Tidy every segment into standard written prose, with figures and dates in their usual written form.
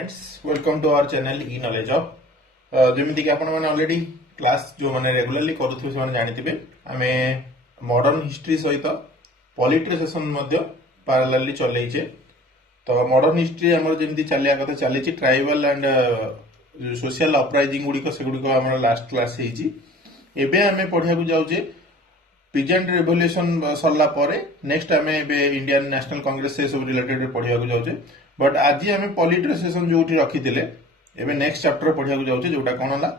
Welcome to our channel E knowledge of जमीती कि आपण माने ऑलरेडी क्लास जो माने रेगुलरली करूथि से माने जानिथिबे आमे मॉडर्न हिस्ट्री सहित पॉलिटी सेशन मध्ये पैरेलली चलेइछे। तो मॉडर्न हिस्ट्री हमर जमीती चलिया कथा चलेछि ट्राइबल एंड सोशल अपराइजिंग गुडी को सेगुडी को हमर लास्ट क्लास हेछि। एबे आमे पढिया को जाउछे पिजेंट रेवोल्यूशन सरला परे नेक्स्ट आमे एबे इंडियन नेशनल कांग्रेस से सब रिलेटेड पढिया को जाउछे। बट आज आम पॉलिटी सेशन जो रखी एबे नेक्स्ट चैप्टर पढ़िया जाऊे जोटा कौन है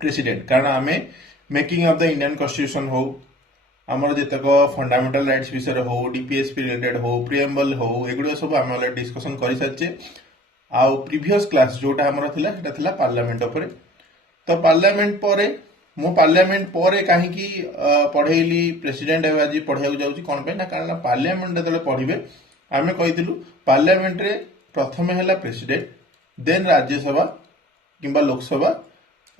प्रेसिडेंट। कारण आम making of the Indian constitution हो आमर जितक फंडामेंटल राइट्स विषय हो डीपीएसपी रिलेटेड हो प्रिएम्बल हो एगुड़ा सब आम ऑलरेडी डिस्कशन कर सारी। आउ प्रीवियस क्लास जोटा आमर थिला पार्लियामेंट उपरे। तो पार्लियामेंट पर मु पार्लियामेंट पर कहीं पढ़ेली प्रेसिडेंट आज पढ़ाया जाऊँगी कौन पे ना कारण पार्लियामेंट जो पढ़े आमे कहिथिलु पार्लियामेंट रे प्रथमे हैला प्रेसिडेंट देन राज्यसभा किंबा लोकसभा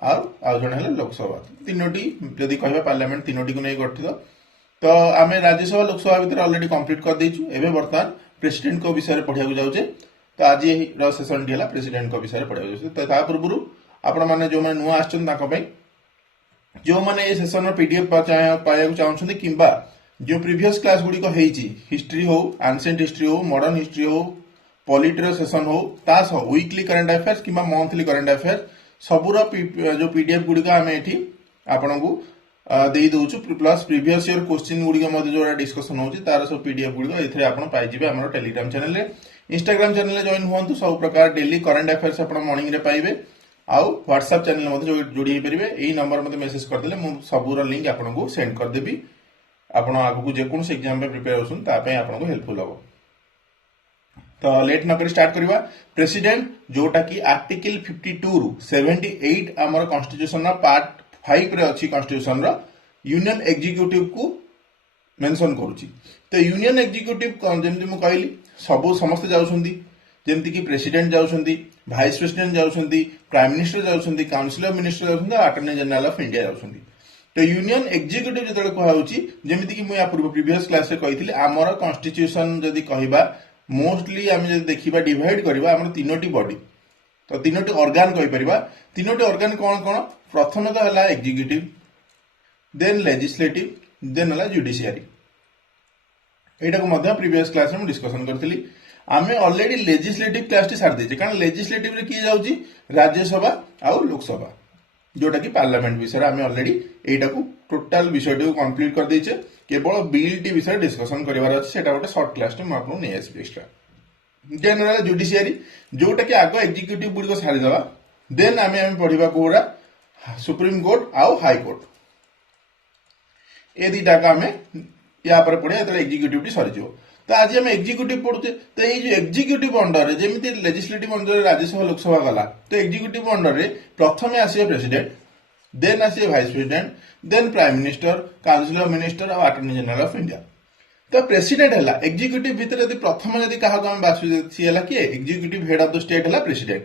आउ जण हैला लोकसभा तीनोटी जदि कहबा पार्लियामेंट तीनोटी को नै गठित। तो आमे राज्यसभा लोकसभा भीतर ऑलरेडी कंप्लीट कर देइछु। एबे वर्तमान प्रेसिडेंट को विषय रे पढिया जाउचे। तो आज रो सेशन डी हैला प्रेसिडेंट को विषय रे पढिया जाउचे। तो ता पूर्वरु आपण माने जो माने नुआ आछन ताको पई जो माने ए सेशन रो पीडीएफ पाया चाहछन्ती किंबा जो प्रीवियस क्लास गुडी को हेची हिस्ट्री हो एंशिएंट हिस्ट्री हो मॉडर्न हिस्ट्री हो पॉलिटी सेशन हो तास हो वीकली करंट अफेयर्स किंबा मंथली करंट अफेयर्स सबुर जो पीडीएफ गुडी को आमे एठी आपन को देई दोछु प्लस प्रीवियस ईयर क्वेश्चन गुडी को मध्ये जो डिस्कशन होची तार सब पीडीएफ गुडी को एथरे आपन पाइ जिवे हमर टेलीग्राम चैनल रे इंस्टाग्राम चैनल रे जॉइन हुअंतु। सब प्रकार डेली करंट अफेयर्स आपन मॉर्निंग रे पाइबे। आउ व्हाट्सएप चैनल मध्ये जोडी हे परिबे एई नंबर मध्ये मेसेज कर देले मु सबुर लिंक आपन को सेंड कर देबी। आपण आगु जेकोन एग्जाम में प्रिपेयर होसन तापे आपन को हेल्पफुल हो। तो लेट न करी स्टार्ट करबा। प्रेसिडेंट जोटा की आर्टिकल 52 रु 78 हमर कॉन्स्टिट्यूशन रा पार्ट 5 रे अछि कॉन्स्टिट्यूशन रा यूनियन एग्जीक्यूटिव को मेंशन करूची। तो यूनियन एग्जीक्यूटिव जेमति मु कहली सब समस्त जाउछंदी जेमति की प्रेसिडेंट जाउछंदी वाइस प्रेसिडेंट जाउछंदी प्राइम मिनिस्टर जाउछंदी काउंसिल ऑफ मिनिस्टर जाउछंदी अटॉर्नी जनरल ऑफ इंडिया जाउछंदी। तो यूनियन एग्जीक्यूटिव जो कहुची जमीती कि मुझे पूर्व प्रीवियस क्लास रे कही आमर कॉन्स्टिट्यूशन जदि कहबा मोस्टली आम जदि देखिबा डिवाइड करबा हमर तीनोटी बॉडी। तो तीनोटी ऑर्गन कहि परिबा। तीनोटी ऑर्गन कौन कौन प्रथम तो हला एग्जीक्यूटिव देन लेजिस्लेटिव देन हला जुडिशियरी। एटा को मध्य प्रीवियस क्लास में डिस्कशन करथिली। आमे ऑलरेडी लेजिस्लेटिव क्लास टी सार देजे कारण लेजिस्लेटिव रे की जाउची राज्यसभा आउ लोकसभा जोटा कि पार्लियामेंट विषय आम ऑलरेडी एटा को टोटल विषय को कंप्लीट कर देछे। केवल बिल टी विषय डिस्कशन करिवार अछि सेटा गोटे शॉर्ट क्लास टे आपन नै आसी एक्स्ट्रा। जनरल जुडिशियरी जोटा कि आगो एग्जीक्यूटिव गुडी को सारी दवा देन आमे पढिबा कोरा सुप्रीम कोर्ट आउ हाई कोर्ट ए दिटा का आमे या पर पढिया त एग्जीक्यूटिव टी सरी जो। तो आज हम एग्जीक्यूटिव पढ़ुचे। तो ये जो एग्जीक्यूटिव अंडर जमी लेजिस्लेटिव अंडर राज्यसभा लोकसभा गला तो एग्जीक्यूटिव अंडर प्रथम आसे प्रेसिडेंट देन आसे vice president then prime minister council of minister और अटॉर्नी जनरल ऑफ इंडिया। तो प्रेसिडेंट है एग्जीक्यूटिव भीतर यदि प्रथम यदि क्या बाछुचे सी है कि executive head of the state है president.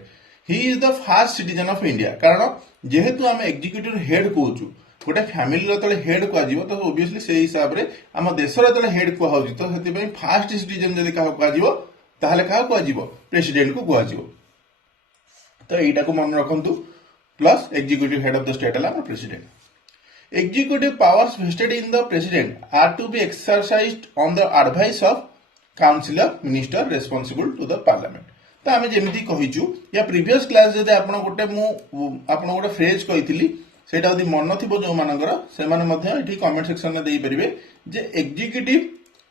He is the first citizen of India. कारण जेहेतु आम एग्जीक्यूटिव हेड कहूँ गोटे फैमिली रे हेड कह तो ओबियसली से हिसाब से आम देश हेड कहूँ तो से फास्ट सिटीजन जब क्या कह प्रेसिडेंट को कह। तो यहाँ को मन रखु plus executive head of the state है president. Executive powers vested in the president are to be exercised on the advice of council of minister responsible to the parliament. तो आम जमी कहीचु या प्रीवियस क्लास जब आप गोटे फ्रेज कही सेटा यदि मन थी जो मानकर से कमेंट सेक्शन में दे पारे जे executive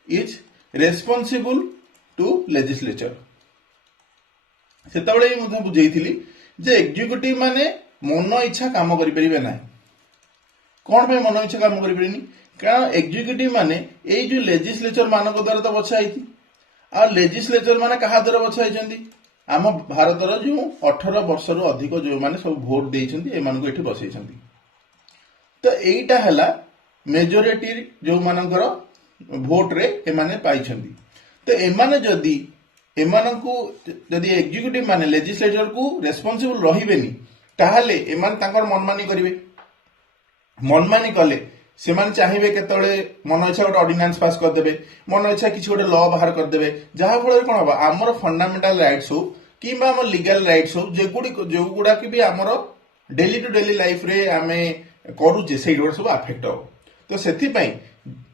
is responsible to legislature. से बुझे जे एग्जीक्यूटिव माने मन इच्छा काम करें ना। कौन पे मन इच्छा काम करें कारण एग्जीक्यूटिव माने ये जो लेजिस्लेचर मान द्वारा तो बछाई आ लेजिस्लेचर माने कहा द्वारा बछाई आम भारतर जो 18 वर्ष रु अधिक जो माने सब भोट देइछन्ती एमान को एठी बसैछन्ती। तो एटा हला मेजॉरिटी जो मानकर भोट रे एमाने पाइछन्ती। तो एमाने जदी एमान को जदी एग्जीक्यूटिव माने लेजिस्लेचर को रेस्पोंसिबल रहिबेनी ताहाले एमान तांकर मनमानी करिवे। मनमानी कले से चाहिए केतले मन इच्छा गोटे ऑर्डिनेंस पास करदे मन इच्छा किसी गोटे लॉ बाहर करदे जहाँ फल कौन हम आमर फंडामेंटाल राइट्स हो कि लीगल राइट्स हो जो गुड़ा कि भी आमर डेली टू डेली लाइफ रे आमे करूचे से सब अफेक्ट हो। तो से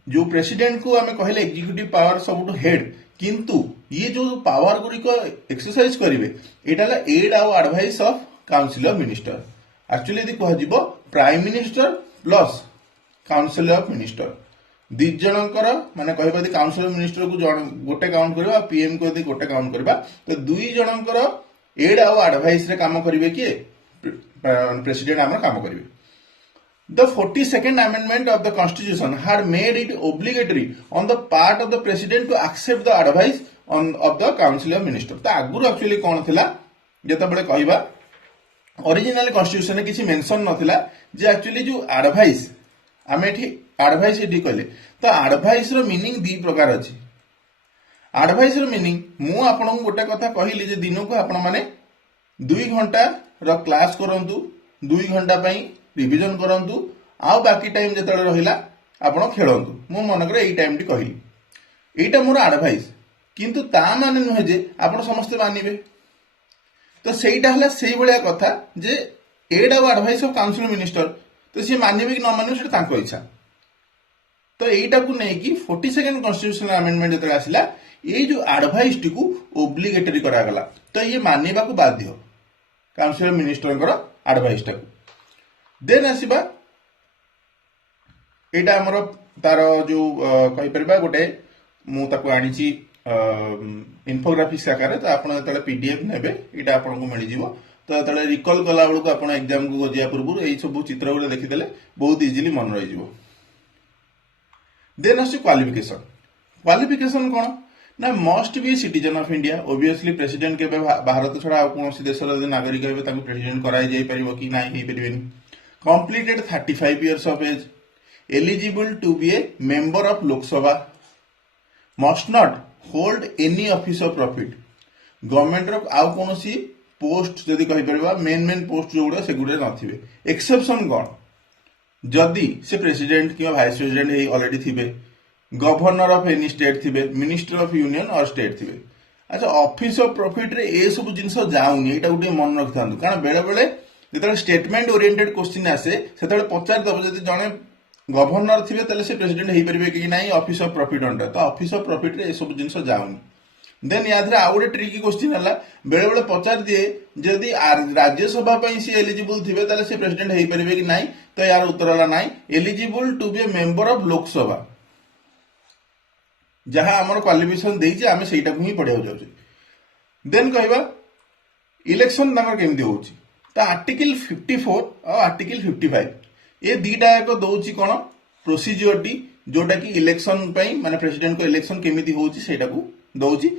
जो प्रेसिडेंट को आमे कहले एग्जीक्यूटिव पावर सब हेड, किंतु ये जो पावर गुड़िक एक्सरसाइज करेंगे यहाँ एड आउ advice of council of minister. Actually यदि कह prime minister plus council of minister दी जनकर माने कहबा यदि काउंसिल ऑफ मिनिस्टर को गोटे काउंट करबा पीएम को यदि गोटे काउंट करबा तो दुई जनकर एड आउ एडवाइस रे काम करिवे किए प्रेसिडेंट आमर काम करिवे। The 42nd Amendment of the Constitution had made it obligatory on the part of the President to accept the advice of the Council of Ministers। तो आगुर एक्चुअली कौन थिला जेतबेले कहबा ओरिजिनल कॉन्स्टिट्यूशन में किसी मेंशन नथिला जे एक्चुअली जो एडवाइस आमे एठी advice एठी कहले तो एडवाइस रो मीनिंग दी प्रकार अछि। एडवाइस रो मीनिंग मु आपन को गोटे कथा कहिली जे दिन को आपन माने 2 घंटा रो क्लास करंतु 2 घंटा पई रिविजन करंतु आउ बाकी टाइम जेतले रहिला आपण खेलंतु। मु मनकर एई टाइम टी कहिली एटा मोर एडवाइस, किंतु ता माने नुहे जे आपण समस्त मानिबे। तो सेटा हला सेई बळिया कथा जे एड आउ एडवाइस ऑफ काउंसिल मिनिस्टर तो सी मानिबे कि न मानिबे सेटा तांको इच्छा। तो एटा को नै कि 42nd कॉन्स्टिट्यूशनल अमेंडमेंट जेतले आसिला ए जो एडवाइस टी को ओब्लिगेटरी करा गला तो ये मानिबा को बाध्य काउंसिल मिनिस्टर कर एडवाइस टा। देन आसीबा एटा हमर तार जो कहि परबा गोटे मु ताको आनिची इन्फोग्राफिक्स आकार तो आपण जतले पीडीएफ नेबे एटा आपण को मिलि जिवो। तो जतले रिकॉल कला बेलू को आपण एग्जाम को गजिया पूर्व एई सब चित्र गुला देखि देले बहुत इजीली मन रहि जिवो। देन आसी क्वालिफिकेशन। क्वालिफिकेशन कोन ना must be citizen of India. Obviously president के भारत छडा कोन सी देशर नागरिक हेबे ताको प्रेसिडेंट कराई जाई परिबो कि नाही हे परिबेनी। Completed 35 years of age, eligible to be a member of Lok Sabha, must not hold any office of profit, government of आउ कौन सी पोस्ट जदि कहि परबा मेन पोस्ट जो गुडा से गुडे नथिबे। एक्सेप्शन कोन जदि से प्रेसिडेंट कि वाइस प्रेसिडेंट हे ऑलरेडी थिबे, गवर्नर ऑफ एनी स्टेट थिबे, मिनिस्टर ऑफ यूनियन और स्टेट थिबे। अच्छा ऑफिस ऑफ प्रॉफिट रे ए सब जिंस जाउनी एटा गुटे मन रखथांतु कारण बेले बेले जो स्टेटमेंट ओरिएंटेड क्वेश्चन आसे से पचार दब जब जड़े गवर्नर थे तेल से प्रेसिडेंट हो पारे कि ना ऑफिस ऑफ प्रॉफिट अंडर तो ऑफिस ऑफ प्रॉफिट रे सब जिन जाऊनी। देन या आउ गोटे ट्रिकी क्वेश्चन है बेले बेले पचार दिए जदि राज्यसभा सी एलिजिबल थे तेल से प्रेसिडेंट हो पारे कि ना तो यार उत्तर है ना eligible to be a member of Lok Sabha जहाँ आम क्वालिफिकेशन देइछे आमे सेटा को ही पढ़िया जाउछे। देन कहबा इलेक्शन केमती होउछि तो आर्टिकल 54 और आर्टिकल 55 ये दीटा एक दौची कौन प्रोसीजर टी जोटा कि इलेक्शन माने प्रेसिडेंट को इलेक्शन केमिति होउछि सेटा को दौची।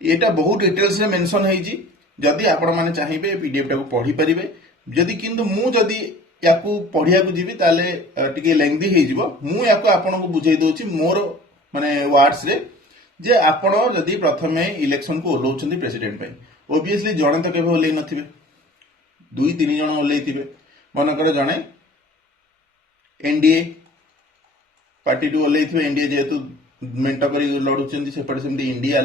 एटा बहुत डिटेल्स रे मेंशन हेइछि जदि आपण माने चाहिबे पीडीएफ टा को पढ़ी परिबे। जदि किंतु मु जदि याकू पढ़िया को जीवी ताले टिके लेंथी हे जिवो मु याकू आपण को बुझाई दोछि मोर माने वर्ड्स रे जे आपण जदि प्रथमे इलेक्शन को ओलौछन्ती प्रेसिडेंट पई ऑब्वियसली जणे तो केबे ओलै नथिबे 2-3 जन ओल्लै थिबे मनकर जणे एनडीए पार्टी टू ओल्लै थिबे एनडीए जेतु मेंट करी लडुचंती सेपटे सेमती इंडिया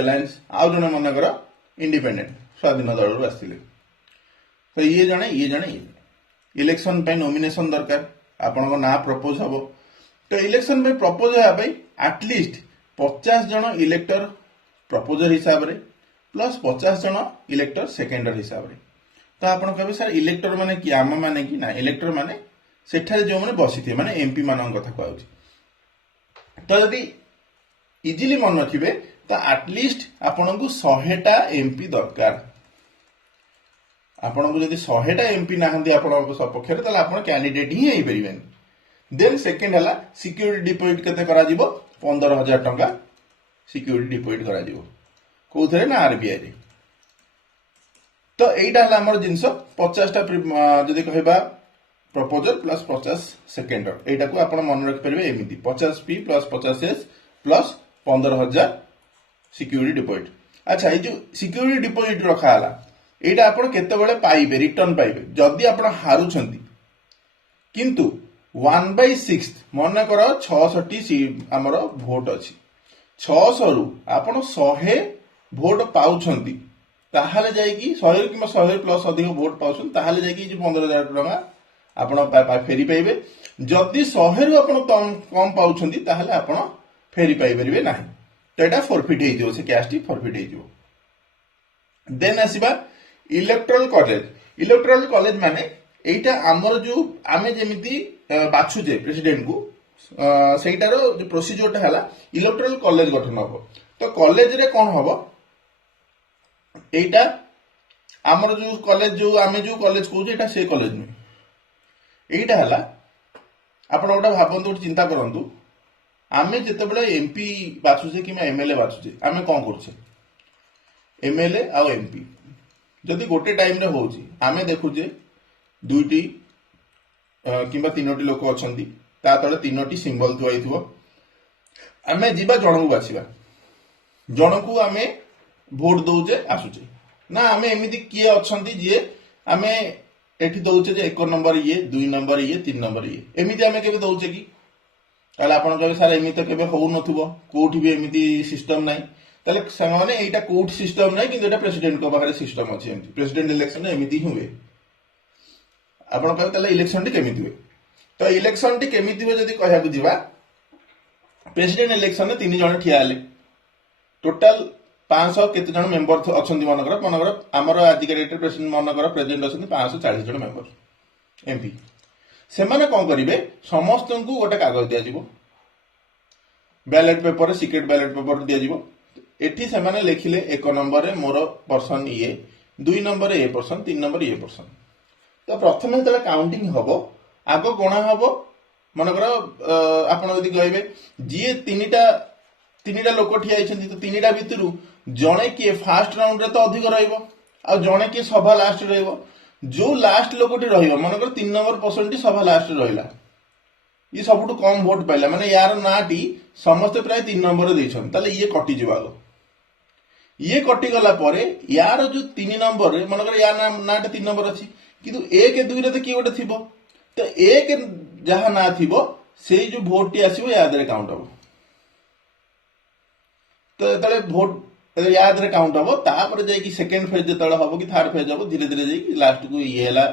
अलायंस आउ जने मनकर इंडिपेंडेंट स्वाधीन दल रु आसिले तो ये जणे इलेक्शन पे नॉमिनेशन दरकार आपन ना प्रपोज हबो तो इलेक्शन पे प्रपोज होया पई एटलीस्ट 50 जन इलेक्टर प्रपोजर हिसाब रे प्लस 50 जन इलेक्टर सेकेंडर हिसाब रे। तो आपन कहबे सर इलेक्टर माने कि आम माने कि ना इलेक्टर माने सेठारे जो माने बसिथे माने एमपी मानन कथा कहउछि। तो यदि इजीली मन रखिबे तो एटलीस्ट आपन को 100टा एमपी दरकार। आपन को यदि 100टा एमपी नाहंती आपन को सपक्षरे तले आपन कैंडिडेट ही हेई परिबेन। देन सेकेंड हला सिक्योरिटी डिपॉजिट केते करा जिवो 15000 टंका सिक्योरिटी डिपॉजिट करा जिवो कोथरे ना आरबीआई रे। तो एटा हला हमर जिंस 50टा जदि कहबा प्रपोजल प्लस 50 सेकेंडर एटा को आपण मन रख परबे एमिति 50p plus 50s plus 15000 security deposit. अच्छा ए जो सिक्योरिटी डिपॉजिट रखा हला एटा आपण केते बेले पाइबे रिटर्न पाइबे जदि आपण हारुछंती किंतु 1/6 मन कर 66 आमर भोट अच्छी 600 रु आपण 100 ଭୋଟ ପାଉଛନ୍ତି ତାହେଲେ ଯାଇକି 100 କିମ୍ବା 100 ପ୍ଲସ୍ ଅଧିକ ଭୋଟ ପାଉଛନ୍ତି ତାହେଲେ ଯାଇକି 15,000 ଟଙ୍କା ଆପଣ ଫେରି ପାଇବେ। ଯଦି 100ରୁ ଆପଣ କମ ପାଉଛନ୍ତି ତାହେଲେ ଆପଣ ଫେରି ପାଇପାରିବେ ନାହିଁ। ତ ଏଇଟା ଫରଫିଟ୍ ହେଇଯିବ, ସେ କ୍ୟାସ୍ଟି ଫରଫିଟ୍ ହେଇଯିବ। ଦେନ୍ ଆସିବା ଇଲେକ୍ଟ୍ରାଲ କଲେଜ। ଇଲେକ୍ଟ୍ରାଲ କଲେଜ ମାନେ ଏଇଟା ଆମର ଯୋଉ ଆମେ ଯେମିତି ବାଛୁଛେ ପ୍ରେସିଡେଣ୍ଟକୁ, ସେଇଟାର ପ୍ରୋସିଜିଓରଟା ହେଲା ଇଲେକ୍ଟ୍ରାଲ କଲେଜ ଗଠନ ହବ। ତ କଲେଜରେ କଣ ହବ, এইটা ଆମର ଯୋଉ କଲେଜ ଆମେ ଯୋଉ କଲେଜ କହୁଛୁ ଏଇଟା ସେ କଲେଜ ନୁହେଁ। এইটা ହେଲା ଆପଣ ଗୋଟେ ଭାବନ୍ତୁ, ଗୋଟେ ଚିନ୍ତା କରନ୍ତୁ, ଆମେ ଯେତେବେଳେ ଏମପି ବାଛୁଛେ କିମ୍ବା ଏମଏଲଏ ବାଛୁଛେ ଆମେ କଣ କରୁଛେ? ଏମଏଲଏ ଆଉ ଏମପି ଯଦି ଗୋଟେ ଟାଇମରେ ହଉଛି ଆମେ ଦେଖୁଛେ 2ଟି କିମ୍ବା 3ଟି ଲୋକ ଅଛନ୍ତି, ତା ତଳେ 3ଟି ସିମ୍ବଲ ଥୁଆ ହେଇଥିବ। ଆମେ ଯିବା ଜଣକୁ ବାଛିବା, ଜଣକୁ ଆମେ ଭୋଟ ଦଉଛେ ଆସୁଛେ ନା ଆମେ ଏମିତି କିଏ ଅଛନ୍ତି ଯିଏ ଆମେ ଏଠି ଦଉଛେ ଯେ 1 ନମ୍ବର ଇଏ, 2 ନମ୍ବର ଇଏ, 3 ନମ୍ବର ଇଏ, ଏମିତି ଆମେ କେବେ ଦଉଛେ କି? ତାହେଲେ ଆପଣ କହିବେ ସାର୍ ଏମିତି ତ କେବେ ହଉନଥିବ, କୋଉଠି ବି ଏମିତି ସିଷ୍ଟମ ନାହିଁ। ତାହେଲେ ସେମାନେ ଏଇଟା କୋଉଠି ସିଷ୍ଟମ ନାହିଁ, କିନ୍ତୁ ଏଇଟା ପ୍ରେସିଡେଣ୍ଟଙ୍କ ପାଖରେ ସିଷ୍ଟମ ଅଛି। ଏମିତି ପ୍ରେସିଡେଣ୍ଟ ଇଲେକ୍ସନ ଏମିତି ହିଁ ହୁଏ। ଆପଣ କହିବେ ତାହେଲେ ଇଲେକ୍ସନଟି କେମିତି ହୁଏ? ତ ଇଲେକ୍ସନଟି କେମିତି ହୁଏ ଯଦି କହିବାକୁ ଯିବା, ପ୍ରେସିଡେଣ୍ଟ ଇଲେକ୍ସନରେ 3 ଜଣ ଠିଆ ହେଲେ, ଟୋଟାଲ 500 କେତେ ଜଣ ମେମ୍ବର ଅଛନ୍ତି ମନେକର ଆମର ଆଜିକା ଡେଟ୍ରେ ପ୍ରେସିଡେଣ୍ଟ ଅଛନ୍ତି 540 ଜଣ ମେମ୍ବର ଏମପି। ସେମାନେ କଣ କରିବେ, ସମସ୍ତଙ୍କୁ ଗୋଟେ କାଗଜ ଦିଆଯିବ, ballot paper, secret ballot paper ଦିଆଯିବ। ଏଠି ସେମାନେ ଲେଖିଲେ 1 ନମ୍ବରରେ ମୋର ପର୍ସନ ଇଏ, 2 ନମ୍ବରରେ ଏ ପର୍ସନ, 3 ନମ୍ବର ଇଏ ପର୍ସନ। ତ ପ୍ରଥମେ ଯେତେବେଳେ କାଉଣ୍ଟିଂ ହବ ଆଗ ଗଣା ହବ। ମନେକର ଆପଣ ଯଦି କହିବେ ଯିଏ ତିନିଟା ଲୋକ ଠିଆ ହେଇଛନ୍ତି, ତ 3ଟା ଭିତରୁ ଜଣେ କିଏ ଫାଷ୍ଟ ରାଉଣ୍ଡରେ ତ ଅଧିକ ରହିବ, ଆଉ ଜଣେ କିଏ ସଭା ଲାଷ୍ଟ ରହିବ। ଯୋଉ ଲାଷ୍ଟ ଲୋକଟି ରହିବ, ମନେକର 3 ନମ୍ବର ପର୍ସନଟି ସଭା ଲାଷ୍ଟରେ ରହିଲା, ଇଏ ସବୁଠୁ କମ ଭୋଟ ପାଇଲା, ମାନେ ୟାର ନାଁଟି ସମସ୍ତେ ପ୍ରାୟ 3 ନମ୍ବରରେ ଦେଇଛନ୍ତି, ତାହେଲେ ଇଏ କଟିଯିବ ଆଗ। ଇଏ କଟିଗଲା ପରେ ୟାର ଯୋଉ 3 ନମ୍ବରରେ, ମନେକର ୟା ନାଁଟା 3 ନମ୍ବର ଅଛି, କିନ୍ତୁ 1, 2ରେ ତ କିଏ ଗୋଟେ ଥିବ, ତ 1 ଯାହା ନାଁ ଥିବ ସେଇ ଯୋଉ ଭୋଟଟି ଆସିବ ୟା ଦେହରେ କାଉଣ୍ଟ ହବ। ତ ଯେତେବେଳେ ଭୋଟ ୟା ଦେହରେ କାଉଣ୍ଟ ହବ, ତାପରେ ଯାଇକି ସେକେଣ୍ଡ ଫେଜ ଯେତେବେଳେ ହବ କି ଥାର୍ଡ ଫେଜ ହବ, ଧୀରେ ଧୀରେ ଯାଇକି ଲାଷ୍ଟକୁ ଇଏ ହେଲା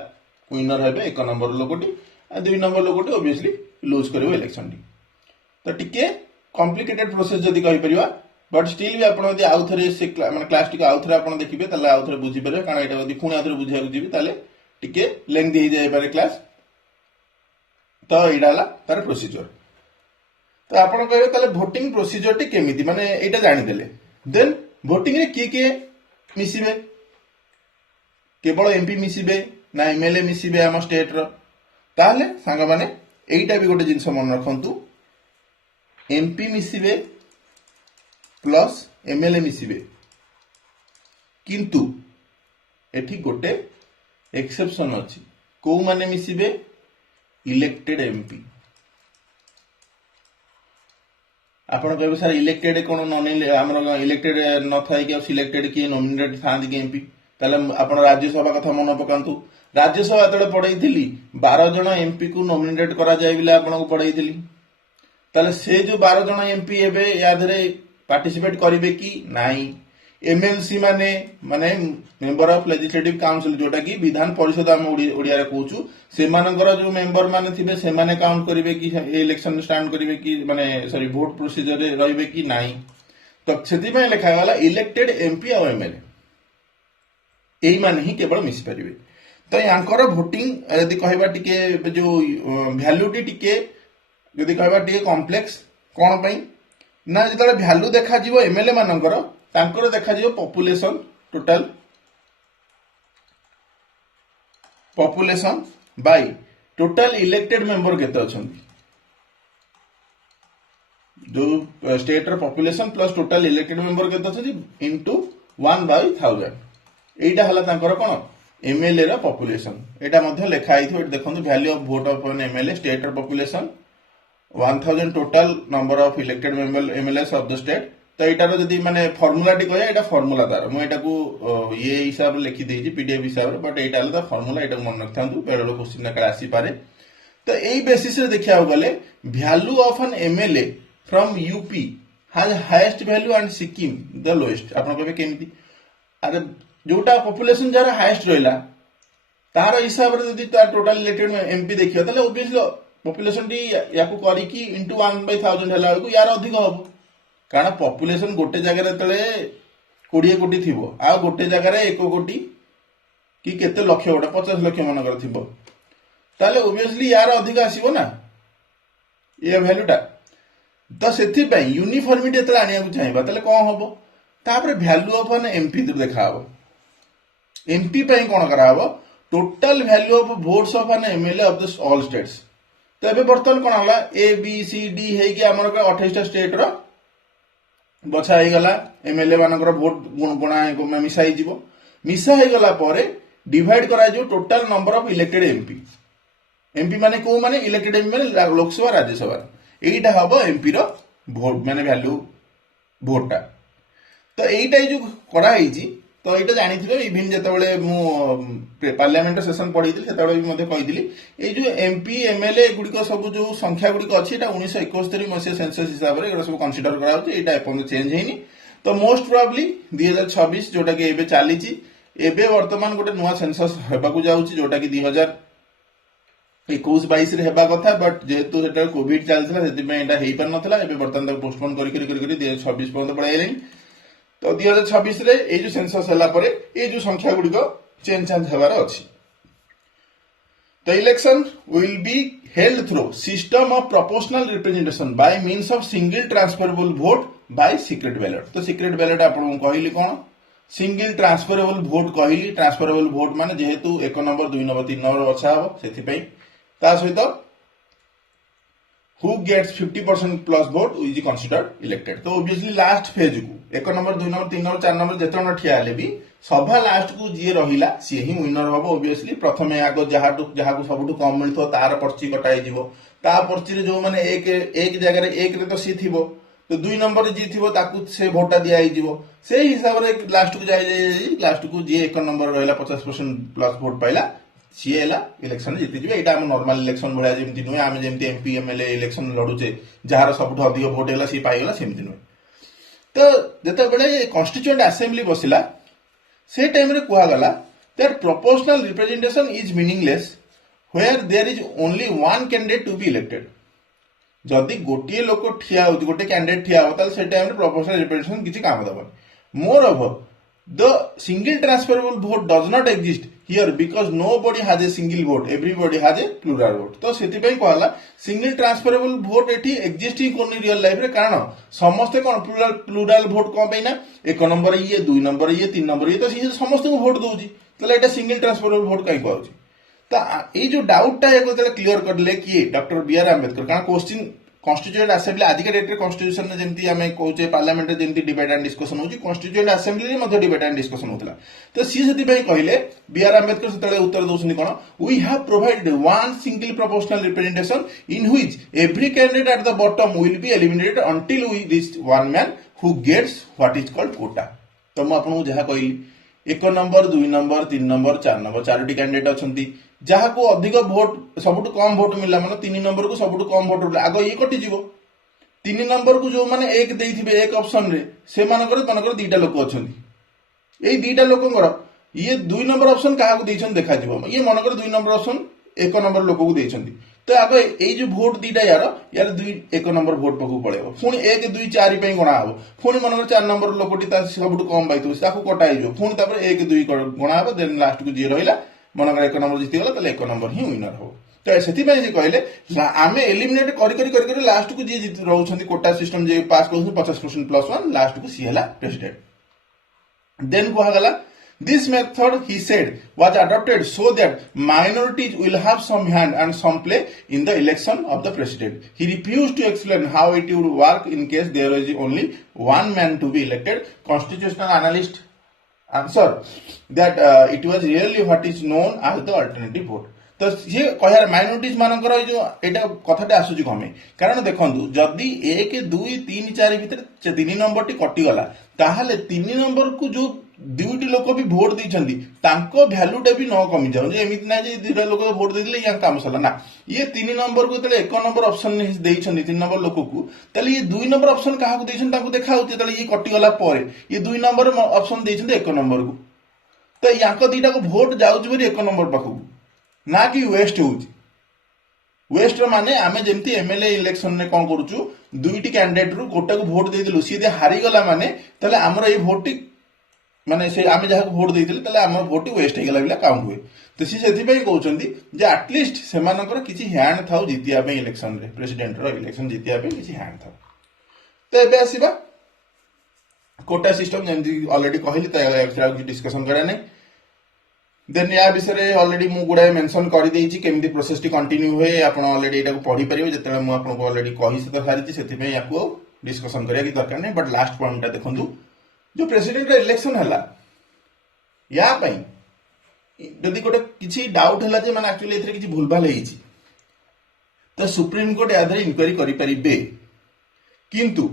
ୱିନର ହେବେ 1 ନମ୍ବର ଲୋକଟି, ଆଉ 2 ନମ୍ବର ଲୋକଟି ଅବଭିୟସଲି ଲୁଜ କରିବ ଇଲେକ୍ସନଟି। ତ ଟିକେ କମ୍ପ୍ଲିକେଟେଡ ପ୍ରୋସେସ ଯଦି କହିପାରିବା, ବଟ୍ ଷ୍ଟିଲ୍ ବି ଆପଣ ଯଦି ଆଉଥରେ ସେ ମାନେ କ୍ଲାସଟିକୁ ଆଉଥରେ ଆପଣ ଦେଖିବେ ତାହେଲେ ଆଉଥରେ ବୁଝିପାରିବେ, କାରଣ ଏଇଟା ଯଦି ପୁଣି ଆଉଥରେ ବୁଝିବାକୁ ଯିବି ତାହେଲେ ଟିକେ ଲେନ୍ଥି ହେଇଯାଇପାରେ କ୍ଲାସ। ତ ଏଇଟା ହେଲା ତାର ପ୍ରୋସିଜର। ତ ଆପଣ କହିବେ ତାହେଲେ ଭୋଟିଂ ପ୍ରୋସିଜରଟି କେମିତି, ମାନେ ଏଇଟା ଜାଣିଦେଲେ, ଦେନ୍ ଭୋଟିଂରେ କିଏ କିଏ ମିଶିବେ? କେବଳ ଏମପି ମିଶିବେ ନା ଏମଏଲଏ ମିଶିବେ ଆମ ଷ୍ଟେଟର? ତାହେଲେ ସାଙ୍ଗମାନେ এইটা ବି ଗୋଟେ ଜିନିଷ ମନେ ରଖନ୍ତୁ, ଏମପି ମିଶିବେ ପ୍ଲସ୍ ଏମଏଲଏ ମିଶିବେ, କିନ୍ତୁ ଏଠି ଗୋଟେ ଏକ୍ସେପସନ ଅଛି। କୋଉମାନେ ମିଶିବେ? ଇଲେକ୍ଟେଡ ଏମପି। ଆପଣ କହିବେ ସାର୍ ଇଲେକ୍ଟେଡ କଣ ଆମର ଇଲେକ୍ଟେଡ ନଥାଇକି ଆଉ ସିଲେକ୍ଟେଡ କିଏ ନୋମିନେଟେଡ ଥାନ୍ତି କି ଏମପି? ତାହେଲେ ଆପଣ ରାଜ୍ୟସଭା କଥା ମନେ ପକାନ୍ତୁ। ରାଜ୍ୟସଭା ଯେତେବେଳେ ପଢେଇଥିଲି 12 ଜଣ ଏମପି କୁ ନୋମିନେଟ କରାଯାଏ ବୋଲି ଆପଣଙ୍କୁ ପଢେଇଥିଲି। ତାହେଲେ ସେ ଯୋଉ 12 ଜଣ ଏମପି ଏବେ ୟା ଦେହରେ ପାର୍ଟିସିପେଟ କରିବେ କି ନାହିଁ? ଏମଏଲସି ମାନେ ମେମ୍ବର ଅଫ ଲେଜିସ୍ଲେଟିଭ କାଉନସିଲ, ଯୋଉଟା କି ବିଧାନ ପରିଷଦ ଆମେ ଓଡିଆରେ କହୁଛୁ, ସେମାନଙ୍କର ଯୋଉ ମେମ୍ବର ମାନେ ଥିବେ ସେମାନେ କାଉଣ୍ଟ କରିବେ କି ଇଲେକ୍ସନ ଷ୍ଟାଣ୍ଡ କରିବେ କି, ମାନେ ସରି ଭୋଟ ପ୍ରୋସିଜରରେ ରହିବେ କି ନାହିଁ? ତ ସେଥିପାଇଁ ଲେଖାଗଲା ଇଲେକ୍ଟେଡ ଏମପି ଆଉ ଏମଏଲଏ ଏଇମାନେ ହିଁ କେବଳ ମିଶିପାରିବେ। ତ ୟାଙ୍କର ଭୋଟିଂ ଯଦି କହିବା ଟିକେ ଯୋଉ ଭ୍ୟାଲୁଟି ଟିକେ ଯଦି କହିବା ଟିକେ କମ୍ପ୍ଲେକ୍ସ। କଣ ପାଇଁ ନା, ଯେତେବେଳେ ଭ୍ୟାଲୁ ଦେଖାଯିବ ଏମଏଲଏ ମାନଙ୍କର, ତାଙ୍କର ଦେଖାଯିବ population, total population by total elected member କେତେ ଅଛନ୍ତି। ଯୋଉ ଷ୍ଟେଟର population plus total elected member କେତେ ଅଛନ୍ତି ଇନଟୁ 1/1000। এইটা ହେଲା ତାଙ୍କର କଣ, ଏମଏଲଏ ର ପପୁଲେସନ। ଏଇଟା ମଧ୍ୟ ଲେଖା ହେଇଥିବ, ଏଠି ଦେଖନ୍ତୁ value of vote of an MLA, state ର population 1000 total number of elected MLAs of the state. ତ ଏଇଟାର ଯଦି ମାନେ ଫର୍ମୁଲାଟି କହିବା, ଏଇଟା ଫର୍ମୁଲା ତାର, ମୁଁ ଏଇଟାକୁ ଇଏ ହିସାବରେ ଲେଖି ଦେଇଛି ପିଡିଏଫ ହିସାବରେ, ବଟ୍ ଏଇଟା ହେଲା ତାର ଫର୍ମୁଲା, ଏଇଟାକୁ ମନେ ରଖିଥାନ୍ତୁ, ବେଳେବେଳେ କ୍ୱେଶ୍ଚିନ୍ ଆକାରରେ ଆସିପାରେ। ତ ଏଇ ବେସିସରେ ଦେଖିବାକୁ ଗଲେ ଭ୍ୟାଲୁ ଅଫ ଆନ୍ MLA from UP has highest value and Sikkim the lowest. आपण कहबे केमिति अरे जोटा पॉपुलेशन जार हाईएस्ट रहिला तार हिसाब रे यदि तार टोटल इलेक्टेड एमपी देखियो ताले ऑब्वियसली पॉपुलेशन टी याकू करी कि इनटू 1/1000 हला को यार अधिक हबो कारण पॉपुलेशन गोटे जगह रे तले 20 कोटी थिबो आ गोटे जगह रे 1 कोटी कि केते लक्ष गोटा 50 लक्ष मन कर थिबो ताले ऑब्वियसली यार अधिक आसीबो ना ये वैल्यूटा तो सेथि पई यूनिफॉर्मिटी तले आनिया को चाहिबा ताले कोन हबो तापर वैल्यू ऑफ एन एमपी देखा हबो एमपी पई कोन करा हबो total value of votes of N MLA of the all states तो एबे बर्तन कोन होला ए बी सी डी हे कि हमर 28 टा स्टेट रो बछा हे गला एमएलए मानकर वोट गुणा मिसाई जीवो मिसा हे गला परे डिवाइड करा जो total number of elected MP MP माने को माने इलेक्टेड एमपी माने लोकसभा राज्यसभा एटा हबो एमपी रो वोट माने वैल्यू वोट टा तो एटा जो करा हेजी तो एटा जानि थिले इवन जते बेले मु पार्लियामेंट सेशन पढी थिले सेते बेले भी मते कहि दिली ए जो एमपी एमएलए गुडी को सब जो संख्या गुडी को अछि एटा 1971 मसिया सेंसस हिसाब रे एटा सब कंसीडर करा होछि एटा अपन चेंज हेनी तो मोस्ट प्रोबब्ली 2026 जोटा कि एबे चाली छि एबे वर्तमान गोटे नुवा सेंसस हेबा को जाउछि जोटा कि 2021-22 रे हेबा कथा बट जेतु सेटा कोविड चलथिला सेति में एटा हेई पर नथला एबे वर्तमान तक पोस्टपोन करी 2026 पर्यंत पळाइलेनी तो 2026 रे ए जो सेंसस हला परे ए जो संख्या गुडी को चेंज हेबार अछि तो election will be held through system of proportional representation by means of single transferable vote by secret ballot तो सीक्रेट बैलेट आपन कहली कोन सिंगल ट्रांसफरेबल वोट कहली ट्रांसफरेबल वोट माने जेहेतु 1 नंबर 2 नंबर 3 नंबर बछा हो सेति पई ता सहित who gets 50% plus vote is considered elected तो obviously last phase को 1 नंबर 2 नंबर 3 नंबर 4 नंबर जेतन ठिया हेले भी सभा लास्ट को जे रहिला से ही विनर हबो obviously प्रथमे आगो जहा को सबटु कम मिलथो तार पर्ची कटाई जीवो ता पर्ची रे जो माने एक जगह रे एक रे तो सी थिबो तो 2 नंबर रे जी थिबो ताकू से वोटा दिया ही जीवो से हिसाब रे लास्ट को जाय लास्ट को जे 1 नंबर रहला 50% प्लस वोट पाइला सीएला इलेक्शन जीति जिवे एटा हम नॉर्मल इलेक्शन भलिया जेमति नुए आमे जेमति एमपी एमएलए इलेक्शन लडुचे जहार सबठो अधिक वोट हैला सी पाइगला सेमति नुए तो जते बेले कॉन्स्टिट्यूएंट असेंबली बसिला से टाइम रे कुआ गला that proportional representation is meaningless where there is only one candidate to be elected जदि गोटिए लोक ठिया हो गोटे कैंडिडेट ठिया हो ताल से टाइम रे प्रोपोर्शनल रिप्रेजेंटेशन किछि काम दबन moreover the single transferable vote does not exist here because nobody has a single vote everybody has a plural vote तो सेति पई कहला सिंगल ट्रांसफरेबल वोट एठी एक्जिस्ट ही कोनी रियल लाइफ रे कारण समस्त कोन प्लुरल वोट कोन पई ना 1 नंबर ये 2 नंबर ये 3 नंबर ये तो समस्त को वोट दोउची तले एटा सिंगल ट्रांसफरेबल वोट काई कहउची तो ए जो डाउट टा एको तले क्लियर करले कि डॉक्टर बी आर अंबेडकर कारण क्वेश्चन कॉन्स्टिट्यूएंट असेंबली आदिक डेट रे कॉन्स्टिट्यूशन ने जेमती हमें कहउचे पार्लियामेंट रे जेमती डिबेट एंड डिस्कशन होची कॉन्स्टिट्यूएंट असेंबली रे मध्ये डिबेट एंड डिस्कशन होतला तो सी सेति पई कहले बी आर अंबेडकर सेतले उत्तर दोसनी कोन we have provided one single proportional representation in which every candidate at the bottom will be eliminated until we reach one man who gets what is called quota तो म आपन जहा कहली 1 नंबर 2 नंबर 3 नंबर 4 नंबर चारोटी candidate अछंती जहा को अधिक वोट सबटु कम वोट मिलला माने 3 नंबर को सबटु कम वोट आगो ये कटि जीवो 3 नंबर को जो माने एक देइथिबे एक ऑप्शन रे से मानकर तनकर दीटा लोक अछंती एई दीटा लोकंगर ये 2 नंबर ऑप्शन काहा को देइछन देखा जीवो ये मानकर 2 नंबर ऑप्शन 1 नंबर लोक को देइछंती तो आगो एई जो वोट दीटा यार 2 1 नंबर वोट पकु पळेबो पुनी 1 2 4 पई गणा हबो पुनी मानकर 4 नंबर लोकटी ता सबटु कम बाइतो ताकू कटाइ जो पुनी तापर 1 2 गणा हबो देन लास्ट को जे रहिला मनकर 1 नंबर जीति गला तले 1 नंबर ही विनर हो तो सेति पई जे कहले आमे एलिमिनेट करी लास्ट को जे जीति रहउछंती कोटा सिस्टम जे पास करछन 50% प्लस 1 लास्ट को सी हला प्रेसिडेंट देन को गला this method he said was adopted so that minorities will have some hand and some play in the election of the president he refused to explain how it would work in case there is only one man to be elected constitutional analyst answer that it was really what is known as the alternative vote तो ये कहयार minorities मानकर जो एटा कथाटे आसुची कमे कारण देखंतु जदी 1 2 3 4 भीतर 3 नंबर टी कटि गला ताहाले 3 नंबर को जो दुईटी लोक भी भोट देइछन्ती तांको भ्यालुटा भी न कमी जाउ जे एमिति ना जे दुईटा लोक भोट देइले या काम सला ना ये 3 नंबर को तले 1 नंबर ऑप्शन देइछन्ती 3 नंबर लोक को तले ये 2 नंबर ऑप्शन काहा को देइछन ताको देखा होते तले ये कटि गला परे ये 2 नंबर ऑप्शन देइछन्ती 1 नंबर को तो याको दीटा को भोट जाउछ बरी 1 नंबर पाखु ना कि वेस्ट होउछ वेस्ट माने आमे जेमती एमएलए इलेक्शन ने कोन करूछु दुईटी कैंडिडेट रु गोटा को भोट दे देलु सीधे हारी गला माने तले हमर ए भोट माने से आमे जहा को भोट देइतिले तले हमर भोट वेस्ट हे गला बिला काउंट हुए तो सी सेथि पई कहउछन्ती जे एटलीस्ट सेमानकर किछि हैंड थाउ जितिया पे इलेक्शन रे प्रेसिडेंट रो इलेक्शन जितिया पे किछि हैंड थाउ तो एबे आसीबा कोटा सिस्टम जेमती ऑलरेडी कहली त एक्स्ट्रा डिस्कशन करा नै देन या विषय ऑलरेडी मु गुडाए मेंशन कर देइछि केमिति प्रोसेस टी कंटिन्यू होए आपण ऑलरेडी एटा को पढी परिबे जतले मु आपन को ऑलरेडी कहि से सारिछि सेति पे याको डिस्कशन करिया की दरकार नै बट लास्ट पॉइंट ता देखंतु जो प्रेसिडेंट इलेक्शन हला या पई यदि गोटे किछि डाउट हला जे माने एक्चुअली एथरे किछि भूलभाल हेइछि तो सुप्रीम कोर्ट यादरे इंक्वायरी करि परिबे किंतु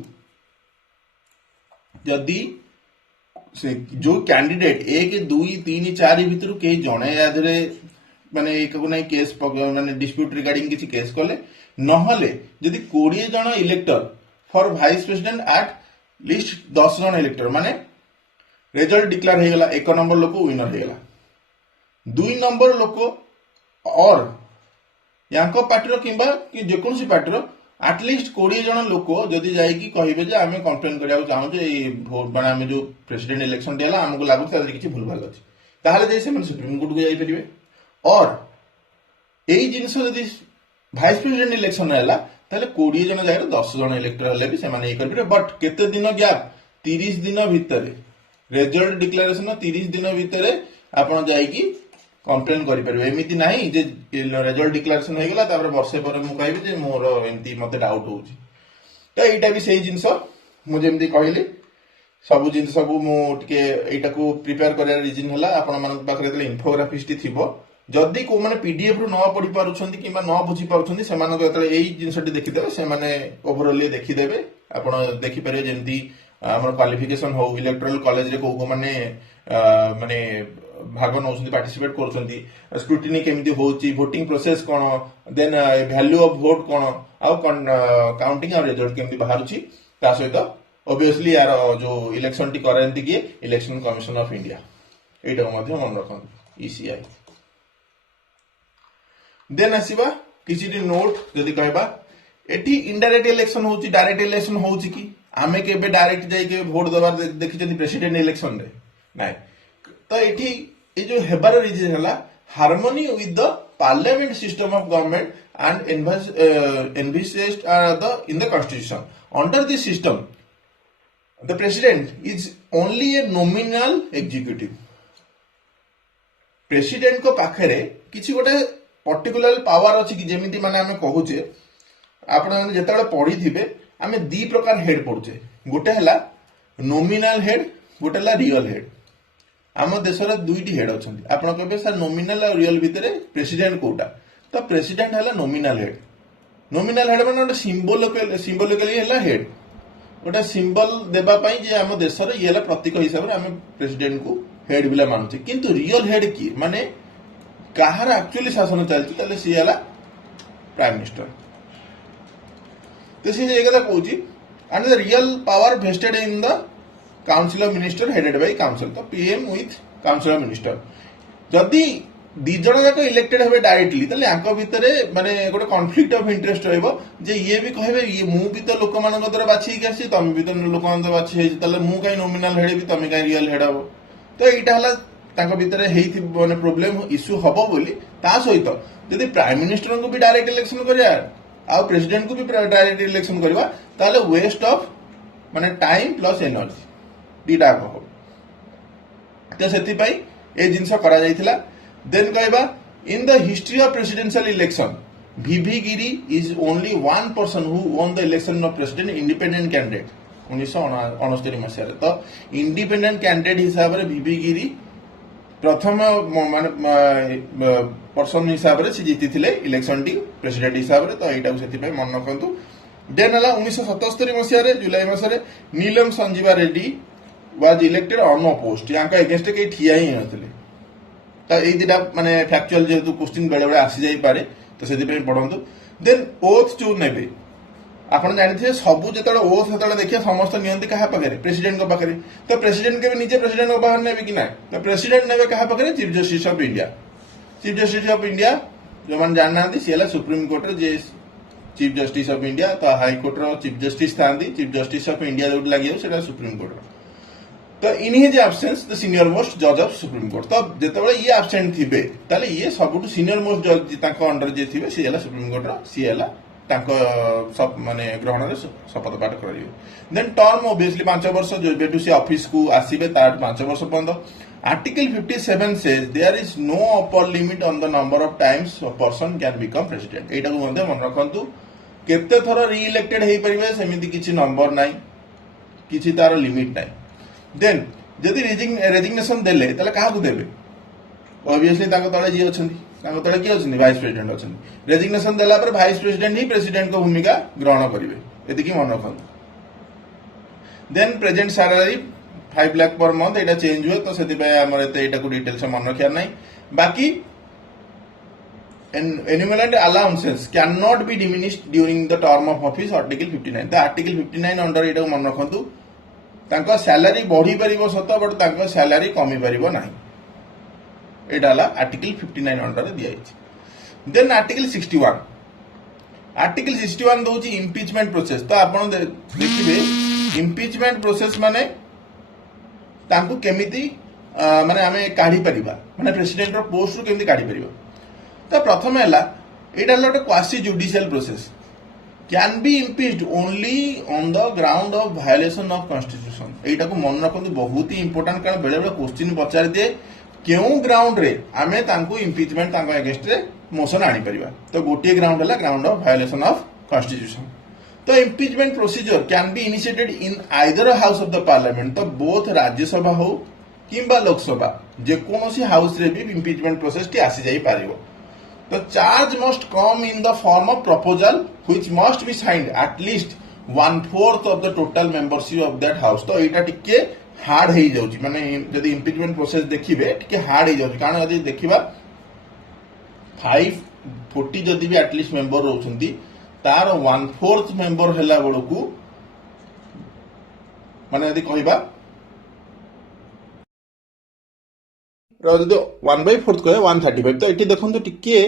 यदि जो कैंडिडेट 1 2 3 4 भितर कई जणे यादरे माने एक को नै केस माने डिस्प्यूट रिगार्डिंग किछि केस कले नहले यदि 20 जण इलेक्टर for vice president at least 10 जण इलेक्टर माने रिजल्ट डिक्लेयर हे गला 1 नंबर लोक विनर हे गला 2 नंबर लोक और यांको पार्टी किंबा कि जेकोसी पार्टी एटलिस्ट 20 जन लोक जदि जाइकी कहिबे जे आमे कंप्लेन करिया चाहू जे भोट माने आमे जो प्रेसिडेंट इलेक्शन दिला हमको लागु ताले किछि भूल भाल अछि ताले जे से सुप्रीम कोर्ट को जाई परिबे और एई जिंस जदि वाइस प्रेसिडेंट इलेक्शन हैला ताले 20 जन जाय 10 जन इलेक्टर हले भी से माने ए करबे बट केते दिन गैप 30 दिन भितर रिजल्ट डिक्लेरेशन 30 दिन भितर आपण जाइकी कंप्लेन करि परिबे एमिति नाही जे रिजल्ट डिक्लेरेशन हो गला तापर वर्षे पर मु कहबे जे मोर एमिति मते डाउट होउची तो एटा भी सही जिंस मु जेमति कहली सब जिंस सब मु टिके एटा को प्रिपेयर करिया रीजन हला आपण मन पाखरे तले इन्फोग्राफिक्स टी थिबो जदि को माने पीडीएफ रु न पढी पारुछंती किबा न बुझी पारुछंती से माने तले एई जिंस टी देखि देबे से माने ओवरऑल देखि देबे आपण देखि परिबे जेमति हमर क्वालिफिकेशन हो इलेक्टोरल कॉलेज रे को माने माने भाग नौछंती पार्टिसिपेट करछंती स्क्रूटिनी केमिति होची वोटिंग प्रोसेस कोन देन वैल्यू ऑफ वोट कोन आ काउंटिंग और रिजल्ट केमिति बाहरुची ता सहित ऑब्वियसली यार जो इलेक्शन टी करंती कि इलेक्शन कमिशन ऑफ इंडिया एटा मध्ये मन रखन ईसीआई देन आसीबा किछि नोट जदि कहबा एटी इनडायरेक्ट इलेक्शन होची डायरेक्ट इलेक्शन होची कि आमे केबे डायरेक्ट जाई के वोट दबार देखिचंती प्रेसिडेंट इलेक्शन रे नाइ तो एठी ए जो हेबार रीजन हला harmony with the parliament system of government and envisaged in the constitution under this system the president is only a nominal executive president को पाखरे किछि गोटे पर्टिकुलर पावर अछि कि जेमिति माने हमें कहूचे आपण जेतले पढी थिबे हमें दी प्रकार हेड पढुचे गोटे हला नॉमिनल हेड गोटे हला रियल हेड आम देशर दुईटी हेड अच्छा आपड़ कहे सर नॉमिनल और रियल भितर प्रेसिडेंट कोटा तो प्रेसिडेंट है नॉमिनल हेड माने गोटे सिंबोलिकली है हेड गोटे सिंबल देवाई जे आम देशर ये प्रतीक हिसाब से आम प्रेसिडेंट को हेड बिला मानुचे किंतु रियल हेड किए माने कहार एक्चुअली शासन चलती सी है प्राइम मिनिस्टर तो सी एक कौच and the real power vested in the council of minister headed by council तो PM with council of minister जदि दी जण जाक इलेक्टेड हेबे डायरेक्टली तले आंको भितरे माने गोटे कॉन्फ्लिक्ट ऑफ इंटरेस्ट रहइबो जे ये भी कहबे ये मु भी तो लोक मानक द्वारा बाछि के आसी तमे भी तो लोक मानक द्वारा बाछि हे तले मु काई नॉमिनल हेड भी तमे काई रियल हेड हो तो एटा हला तांको भितरे हेइथि माने प्रॉब्लम इश्यू हबो बोली ता सहित यदि प्राइम मिनिस्टर को भी डायरेक्ट इलेक्शन करिया आ प्रेसिडेंट को भी डायरेक्ट इलेक्शन करबा ताले वेस्ट ऑफ माने टाइम प्लस एनर्जी दीटा कहो तो से ए जिनस करा जाइथिला देन कहबा in the history of presidential election V V Giri is only one person who won the election of president independent candidate 1969 मसीह तो इंडिपेंडेंट कैंडिडेट हिसाब से वीवी गिरी प्रथम माने पर्सन हिसाब से जीति थिले इलेक्शन टी प्रेसिडेंट हिसाब से तो एटा से मन रखु देन हला 1977 मसीह जुलाई मासरे Neelam Sanjiva Reddy was elected unopposed यांका अगेंस्ट के ठिया ही नथिले तो एई दिटा माने फैक्चुअल जेतु क्वेश्चन बेले बेले आसी जाई पारे तो सेति पे पढंतु देन ओथ जो नेबे आपण जानिथे सबु जेतले ओथ हेतले देखिए समस्त नियंती कहा पाखरे प्रेसिडेंट को पाखरे तो प्रेसिडेंट के भी नीचे प्रेसिडेंट को बाहर नेबे कि ना तो प्रेसिडेंट नेबे कहा पाखरे चीफ जस्टिस ऑफ इंडिया जो मन जानना सी सुप्रीम कोर्ट जे चीफ जस्टिस ऑफ इंडिया तो हाई कोर्ट रो चीफ जस्टिस था चीफ जस्टिस ऑफ इंडिया जो लगे सेटा सुप्रीम कोर्ट तो in his absence the senior most जज ऑफ सुप्रीम कोर्ट तो जेतेबेले ये एब्सेंट थिबे ताले ये सबुठु सीनियर मोस्ट जज तांको अंडर जे थिबे सी हला सुप्रीम कोर्ट रो सी हला तांको सब माने ग्रहण रे शपथ पाठ करियो देन टर्म ऑब्वियसली 5 वर्ष जो बेटु से ऑफिस को आसीबे तार 5 वर्ष पर्यंत article 57 says there is no upper limit on the number of times a person can become president एटा को मध्ये मन रखंतु केते थरो री इलेक्टेड हेई परिबे सेमिति किछि नंबर नाही किछि तार लिमिट नाही देन जदि रेजिग्नेशन देले तले काहा को देबे ऑब्वियसली ताको तळे जी अछंती ताको तळे की अछंती वाइस प्रेसिडेंट अछंती रेजिग्नेशन देला पर वाइस प्रेसिडेंट ही प्रेसिडेंट को भूमिका ग्रहण करिवे एति की मन रखंतु then present salary 5 lakh per month एटा चेंज हुए तो सेति पे हमर एटा को डिटेल से मन रखिया नाही बाकी enumerate allowances can not be diminished during the term of office article 59 the article 59 under एटा को मन रखंतु तांको सैलरी बढ़ी परिबो सत बट तांको सैलरी कमी परिबो नाही एटा ला आर्टिकल 59 अंडर दिया अछि देन आर्टिकल 61 दोची इम्पीचमेंट प्रोसेस तो आपण देखिबे इम्पीचमेंट प्रोसेस माने तांको केमिति माने आमे काढी परिबा माने प्रेसिडेंट रो पोस्ट रो केमिति काढी परिबा तो प्रथम हैला एटा लटे quasi judicial process can be impeached only on the ground of violation of constitution एटा को मन रखंतु बहुत ही इंपोर्टेंट कारण बेले बेले क्वेश्चन पचार दिए केउ ग्राउंड रे आमे तांको इम्पीचमेंट तांको अगेंस्ट रे मोशन आनी परिबा तो गोटे ग्राउंड हैला ground of violation of constitution तो impeachment procedure can be initiated in either house of the parliament तो बोथ राज्यसभा हो किंबा लोकसभा जे कोनोसी हाउस रे भी इम्पीचमेंट प्रोसेस टी आसी जाई पारिबो तो charge must come in the form of proposal which must be signed at least 1/4 of the total membership of that house तो एटा टिके हार्ड हे जाउची माने जदी इम्पीचमेंट प्रोसेस देखिबे टिके हार्ड हे जाउची कारण जदी देखिबा 540 जदी भी एटलीस्ट मेंबर रहउछंती तार 1/4 मेंबर हैला बळकू माने यदि कहबा जदि 1/4 कहे 135 तो एटी देखंतु टिके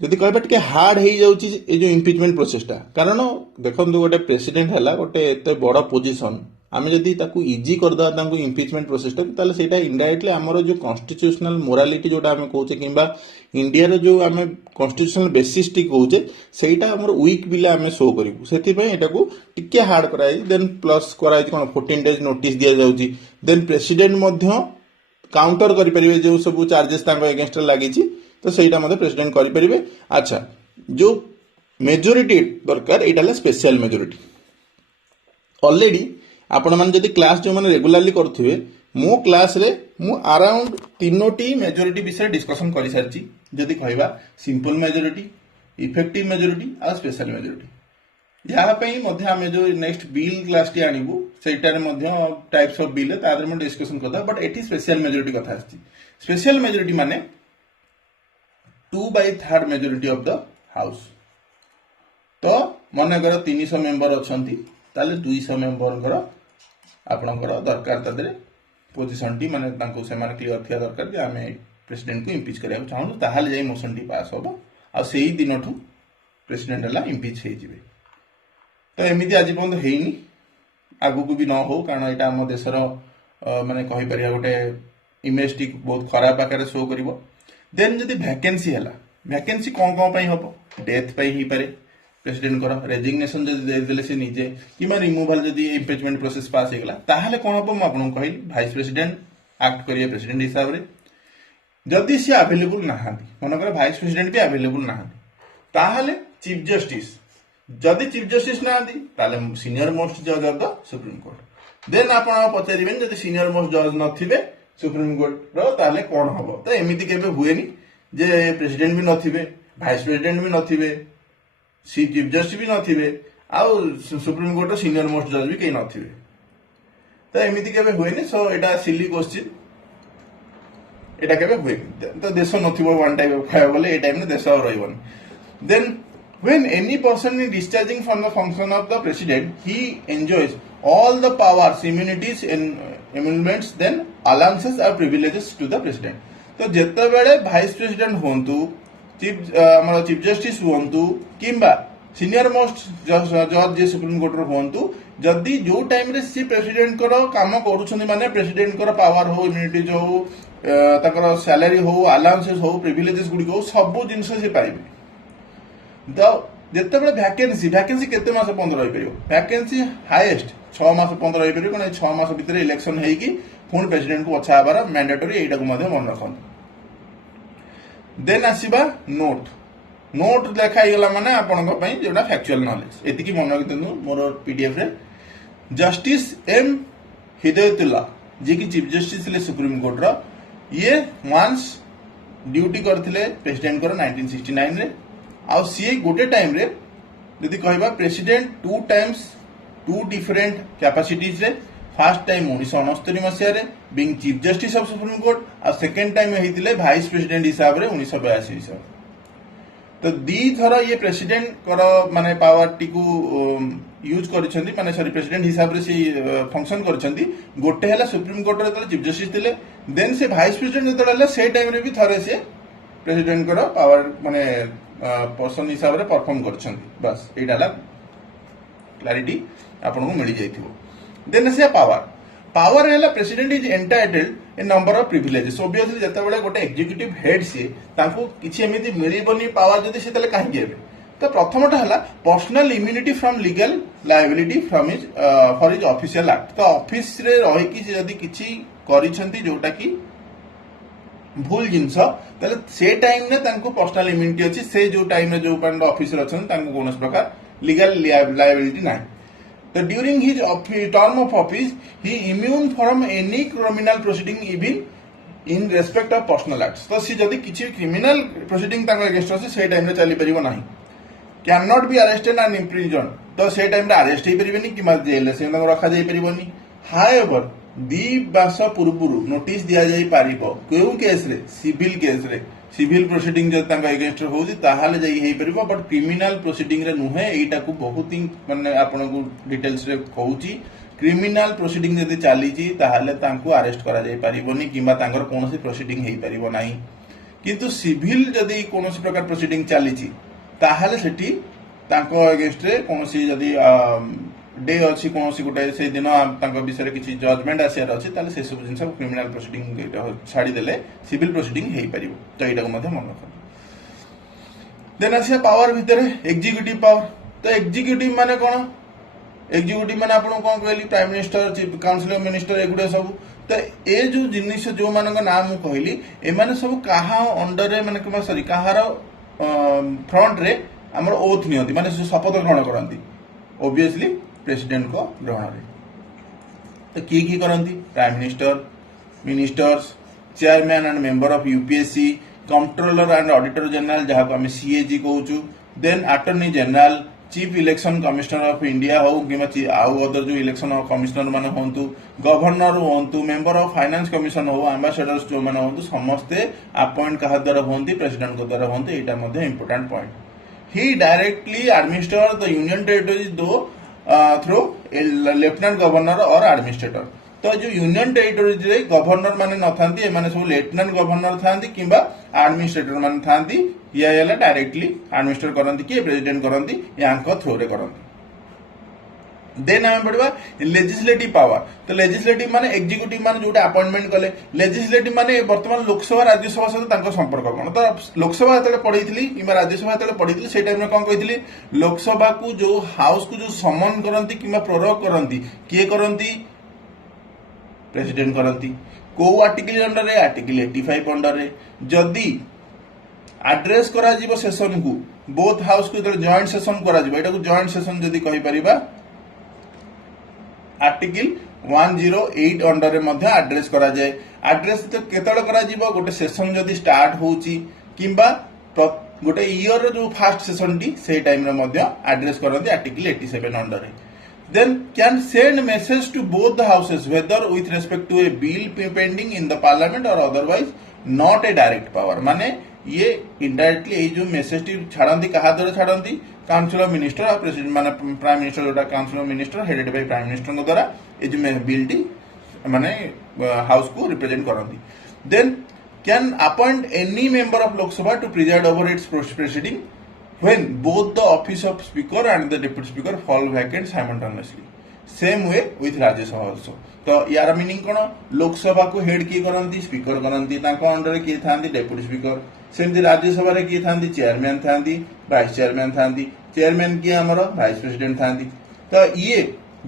जदि कहबा टिके हार्ड हे जाउची ए जो इम्पीचमेंट प्रोसेस ता कारण देखंतु गोटे प्रेसिडेंट हैला गोटे एते बड़ पोजीशन आमे जदि ताकू इजी कर दा ताकू इम्पीचमेंट प्रोसेस ता ताले सेटा इनडायरेक्टली हमर जो कॉन्स्टिट्यूशनल मोरालिटी जोटा आमे कहूचे किंबा इंडिया रे जो आमे कॉन्स्टिट्यूशनल बेसिस टी कहूचे सेटा हमर वीक बिला आमे शो करिवु सेति पय एटाकू टिके हार्ड कराई देन प्लस कराई कोन 14 डेज नोटिस दिया जाउची देन प्रेसिडेंट मध्य काउंटर करि परिबे जो सब चार्जेस तांको अगेंस्ट लागि छि तो सेटा मध्य प्रेसिडेंट करि परिबे अच्छा जो मेजॉरिटी दरकार एटाला स्पेशल मेजॉरिटी ऑलरेडी आपण मन जदि क्लास जो माने रेगुलरली करथिबे मो क्लास रे मु अराउंड तीनोटी मेजॉरिटी विषय डिस्कशन करि सारची जदि कहबा सिंपल मेजॉरिटी इफेक्टिव मेजॉरिटी आ स्पेशल मेजॉरिटी या पई मध्य हम जो नेक्स्ट बिल क्लास टी आनिबु सेटा रे मध्य टाइप्स ऑफ बिल तादर में डिस्कशन करता बट एटी स्पेशल मेजॉरिटी कथा आछि स्पेशल मेजॉरिटी माने 2/3 मेजॉरिटी ऑफ द हाउस तो मन कर 300 मेंबर अछंती ताले 200 मेंबर कर आपनकर दरकार तदरे पोजीशन टी माने तांको से माने क्लियर थिया दरकार जे आमे प्रेसिडेंट को इम्पीच करिया चाहू ताहाले जाई मोशन टी पास होबो आ सेही दिनठू प्रेसिडेंट हला इम्पीच हे जिवे तो एमिति आज पर्यंत हेइनी आगु को भी न हो कारण एटा हम देशर माने कहि परिया गोटे इमेज टी बहुत खराब आकार शो करिवो देन जदि वैकेंसी हला वैकेंसी कोन पई हबो डेथ पई ही पारे प्रेसिडेंट कर रेजिग्नेशन जदि दे देले से निजे किमा रिमूवल जदि इम्पीचमेंट प्रोसेस पास हे गला ताहाले कोन हबो म आपन कहिली वाइस प्रेसिडेंट एक्ट करिए प्रेसिडेंट हिसाब रे जदि से अवेलेबल नाहांती मन कर वाइस प्रेसिडेंट भी अवेलेबल नाहांती ताहाले चीफ जस्टिस जदि चीफ जस्टिस नाहांती ताले सीनियर मोस्ट जज of the supreme court then आपण पचारिबेन जदि सीनियर मोस्ट जज नथिबे सुप्रीम कोर्ट रो ताले कोन हबो तो एमिति केबे हुएनी जे प्रेसिडेंट भी नथिबे वाइस प्रेसिडेंट भी नथिबे चीफ जस्टिस भी नथिबे आ सुप्रीम कोर्ट सीनियर मोस्ट जज भी कहीं नथिबे तो एमती केबे हुएनि सो एटा सिली क्वेश्चन एटा केबे हुएनि तो देश नथिबो वन टाइप ऑफ खाय बोले ए टाइम में देश रहिबनि then when any person is discharging from the function of the president he enjoys all the powers immunities and emoluments then allowances or privileges to the president तो जेते बेले vice president होंतु chief justice हुंतु किंबा senior most जज जे supreme court रो हुंतु जदि जो time रे सी प्रेसिडेंट करो काम करूछन्ती माने प्रेसिडेंट करो पावर हो इम्यूनिटीज हो ताकर सैलरी हो अलाउंसेस हो प्रिविलेजेस गुडी हो सब जिंस से पाइबे तो जिते बड़े वैकेंसी केते मास बंद रही परियो वैकेंसी हाईएस्ट 6 मास बंद रही परियो कोन 6 मास भीतर इलेक्शन हेकी पुणी प्रेसिडेंट को अच्छा हबार मैंडेटरी एटा को मध्ये मन रखन देन आसीबा नोट देखा गला माने आपन को पई जेटा फैक्चुअल नॉलेज एति की मन रखितनु मोर पीडीएफ रे जस्टिस एम हिदायतुल्लाह जे की चीफ जस्टिस ले सुप्रीम कोर्ट रो ये वंस ड्यूटी करथिले प्रेसिडेंट को 1969 रे आ सी गोटे टाइम रे यदि कहबा प्रेसिडेंट टू डिफरेंट कैपेसिटीज रे फर्स्ट टाइम 1969 मसिया रे being chief justice of supreme court आ सेकंड टाइम हेतिले वाइस प्रेसिडेंट हिसाब रे 1982 हिसाब तो दी थरा ये प्रेसिडेंट कर माने पावर टी को यूज करिसेंती माने सॉरी प्रेसिडेंट हिसाब रे से फंक्शन करिसेंती गोटे हला सुप्रीम कोर्ट रे चीफ जस्टिस थिले देन से वाइस प्रेसिडेंट जतले हला से टाइम रे भी थरे से प्रेसिडेंट कर पावर माने पर्सन हिसाब रे परफॉर्म करछंती बस एटा ला क्लैरिटी आपन को मिल जाइथिबो देन से पावर है president is entitled A number of privileges obviously जते बळे गोटे एग्जीक्यूटिव हेड से तांको किछि एमिति मिलिबनी पावर जदी से तले काहे गेबे तो प्रथमटा हला personal immunity from legal liability from his for his official act तो ऑफिस रे रहि कि जदी किछि करिसंती जोटा कि भूल जिनस ताले से टाइम ने तांको पर्सनल इम्यूनिटी अछि से जो टाइम रे जो पांड ऑफिसर अछन तांको कोनस प्रकार लीगल लायबिलिटी नाही तो during his term of office he immune from any criminal proceeding even in respect of personal acts तो सी जदी किछि क्रिमिनल प्रोसीडिंग तांको अगेंस्ट अछि से टाइम रे चली परिबो नाही can not be arrested and imprison तो से टाइम रे अरेस्ट हे परिबेनी कि मा जेल से तांको रखा जाई परिबोनी हाउएवर दी बास पूर्वरु नोटिस दिया जाई पारिबो केउ केस रे सिविल प्रोसीडिंग जब तांका अगेंस्ट होउजी ताहाले जाई हेई परिबो बट क्रिमिनल प्रोसीडिंग रे नुहे एटा को बहुत ही माने आपन को डिटेल्स रे कहूची क्रिमिनल प्रोसीडिंग जदी चाली जी ताहाले तांको अरेस्ट करा जाई परिबोनी किबा तांकर कोनोसी प्रोसीडिंग हेई परिबो नाही किंतु सिविल जदी कोनोसी प्रकार प्रोसीडिंग चाली जी ताहाले सेठी तांको अगेंस्ट रे कोनोसी जदी डे अच्छी कौन गोटे से दिन विषय किसी जजमेंट आसार अच्छे से सब जिन क्रिमिनल प्रोसीडिंग छाड़ी देले सिविल प्रोसीडिंग हो पार तो यहाँ मन रख देन आसिया पावर भितर एग्जीक्यूटिव पावर तो एग्जीक्यूटिव माने कौन एग्जीक्यूटिव माने आपन कौन कहली prime minister chief council of minister एगुडे सब तो ए जो जिनिस जो मान नाम कहली एमाने सब कहा अंडर रे माने सॉरी कहार फ्रंट रे हमर ओथ नियंती माने शपथ ग्रहण करंती ऑब्वियसली प्रेसिडेंट को ग्रहण रे तो की करंती prime ministers chairman and member of UPSC controller and auditor general जहाँ को आम सीएजी कहूँ then attorney general chief election commissioner of India हो कि आउ अदर जो इलेक्शन कमिश्नर मान हूँ गवर्नर हूँ मेंबर ऑफ फाइनेंस कमिशन हो एम्बेसडर्स जो मैंने हूँ समस्ते अपॉइंट क्या द्वारा हूँ प्रेसिडेंट को द्वारा हूँ यहाँ important point he directly administer the union territories दो थ्रू लेफ्टिनेंट गवर्नर और एडमिनिस्ट्रेटर तो जो यूनियन टेरिटोरीज रे गवर्नर माने न थांती एमाने सब लेफ्टिनेंट गवर्नर थांती किंबा एडमिनिस्ट्रेटर माने थांती या याला डायरेक्टली एडमिनिस्ट्रेट करंती कि प्रेसिडेंट करंती यांको थ्रू रे करंती देन आम पढ़वा लेजिस्लेटिव पावर तो लेजिस्लेटिव माने एग्जीक्यूटिव माने जोटा अपॉइंटमेंट कले लेजिस्लेटिव माने वर्तमान लोकसभा राज्यसभा सहित तांको संपर्क कोन तो लोकसभा तले पढीथली किबा राज्यसभा तले पढीथली से टाइम में कोन कहिथली लोकसभा को जो हाउस को जो समन करंती किबा प्रोरोग करंती किए करंती प्रेसिडेंट करंती को आर्टिकल अंडर रे आर्टिकल 85 अंडर रे जदी एड्रेस करा जीवो सेशन को बोथ हाउस को जॉइंट सेशन करा जीवो एटा को जॉइंट सेशन जदी कहि परिबा आर्टिकल 108 अंडर रे मध्य एड्रेस करा जाए एड्रेस तो केतळ करा जीवो गोटे सेशन जदी स्टार्ट होउची किंबा गोटे ईयर रो जो फर्स्ट सेशन टी से टाइम रे मध्य एड्रेस करंती आर्टिकल 87 अंडर रे then can send message to both the houses whether with respect to a bill pending in the parliament or otherwise not a direct power माने ये indirectly ये जो message T छाड़ती कहा द्वारा छाड़ती काउंसिल ऑफ मिनिस्टर और प्रेसिडेंट माने प्राइम मिनिस्टर जोटा council of minister headed by prime minister द्वारा ये जो बिल टी माने हाउस को रिप्रेजेंट करती then can appoint any member of Lok Sabha to preside over its proceeding when both the office of speaker and the deputy speaker fall vacant simultaneously same way with Rajya Sabha also तो यार meaning कौन लोकसभा को head किए करती speaker करती under किए था deputy speaker सेमती राज्यसभा किए था चेयरमैन था वाइस चेयरमैन था चेयरमैन किए आमर वाइस प्रेसिडेंट था तो ये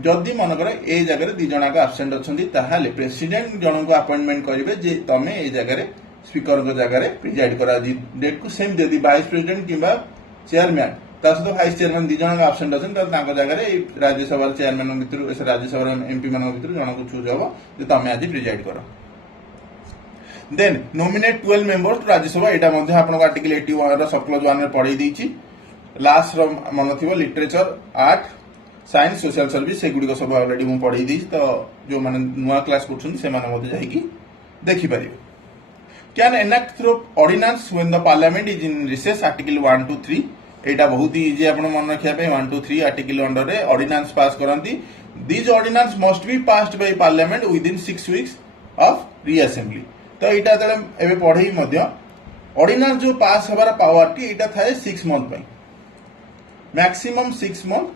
जदि मनकर ए जगह दी जन आबसेंट अच्छा प्रेसिडेंट जन को अपॉइंटमेंट करेंगे जे तुम ए जगह स्पीकर जगह प्रिजाइड कर डेट को सेम दे वाइस प्रेसिडेंट कि चेयरमैन ता सहित वाइस चेयरमैन दी जन आबसेंट अच्छा जगह राज्यसभा चेयरमैन भितर राज्यसभा एमपी मान भितर जन को चूज हम तुम आज प्रिजाइड कर then nominate 12 members to Rajya Sabha यहाँ आपको आर्टिकल 81 सब क्लॉज 1 में पढ़ाई देछि लास्ट मन थी literature art science social service सेगुड़ी सब अलरेडी मुझे पढ़ाई दी तो जो मैंने नुआ क्लास कर देखिपर can enact through ordinance when the parliament is in recess article 1 to 3 एटा बहुत ही इजी आपन मन रखिया पे 1 to 3 आर्टिकल अंडर रे ऑर्डिनेंस पास करंती this ordinance must be passed by parliament within 6 weeks of reassembly तो एटा तले एबे पढई मध्य ऑर्डिनेंस जो पास हबार पावर टी एटा थाए 6 मंथ पई मैक्सिमम 6 मंथ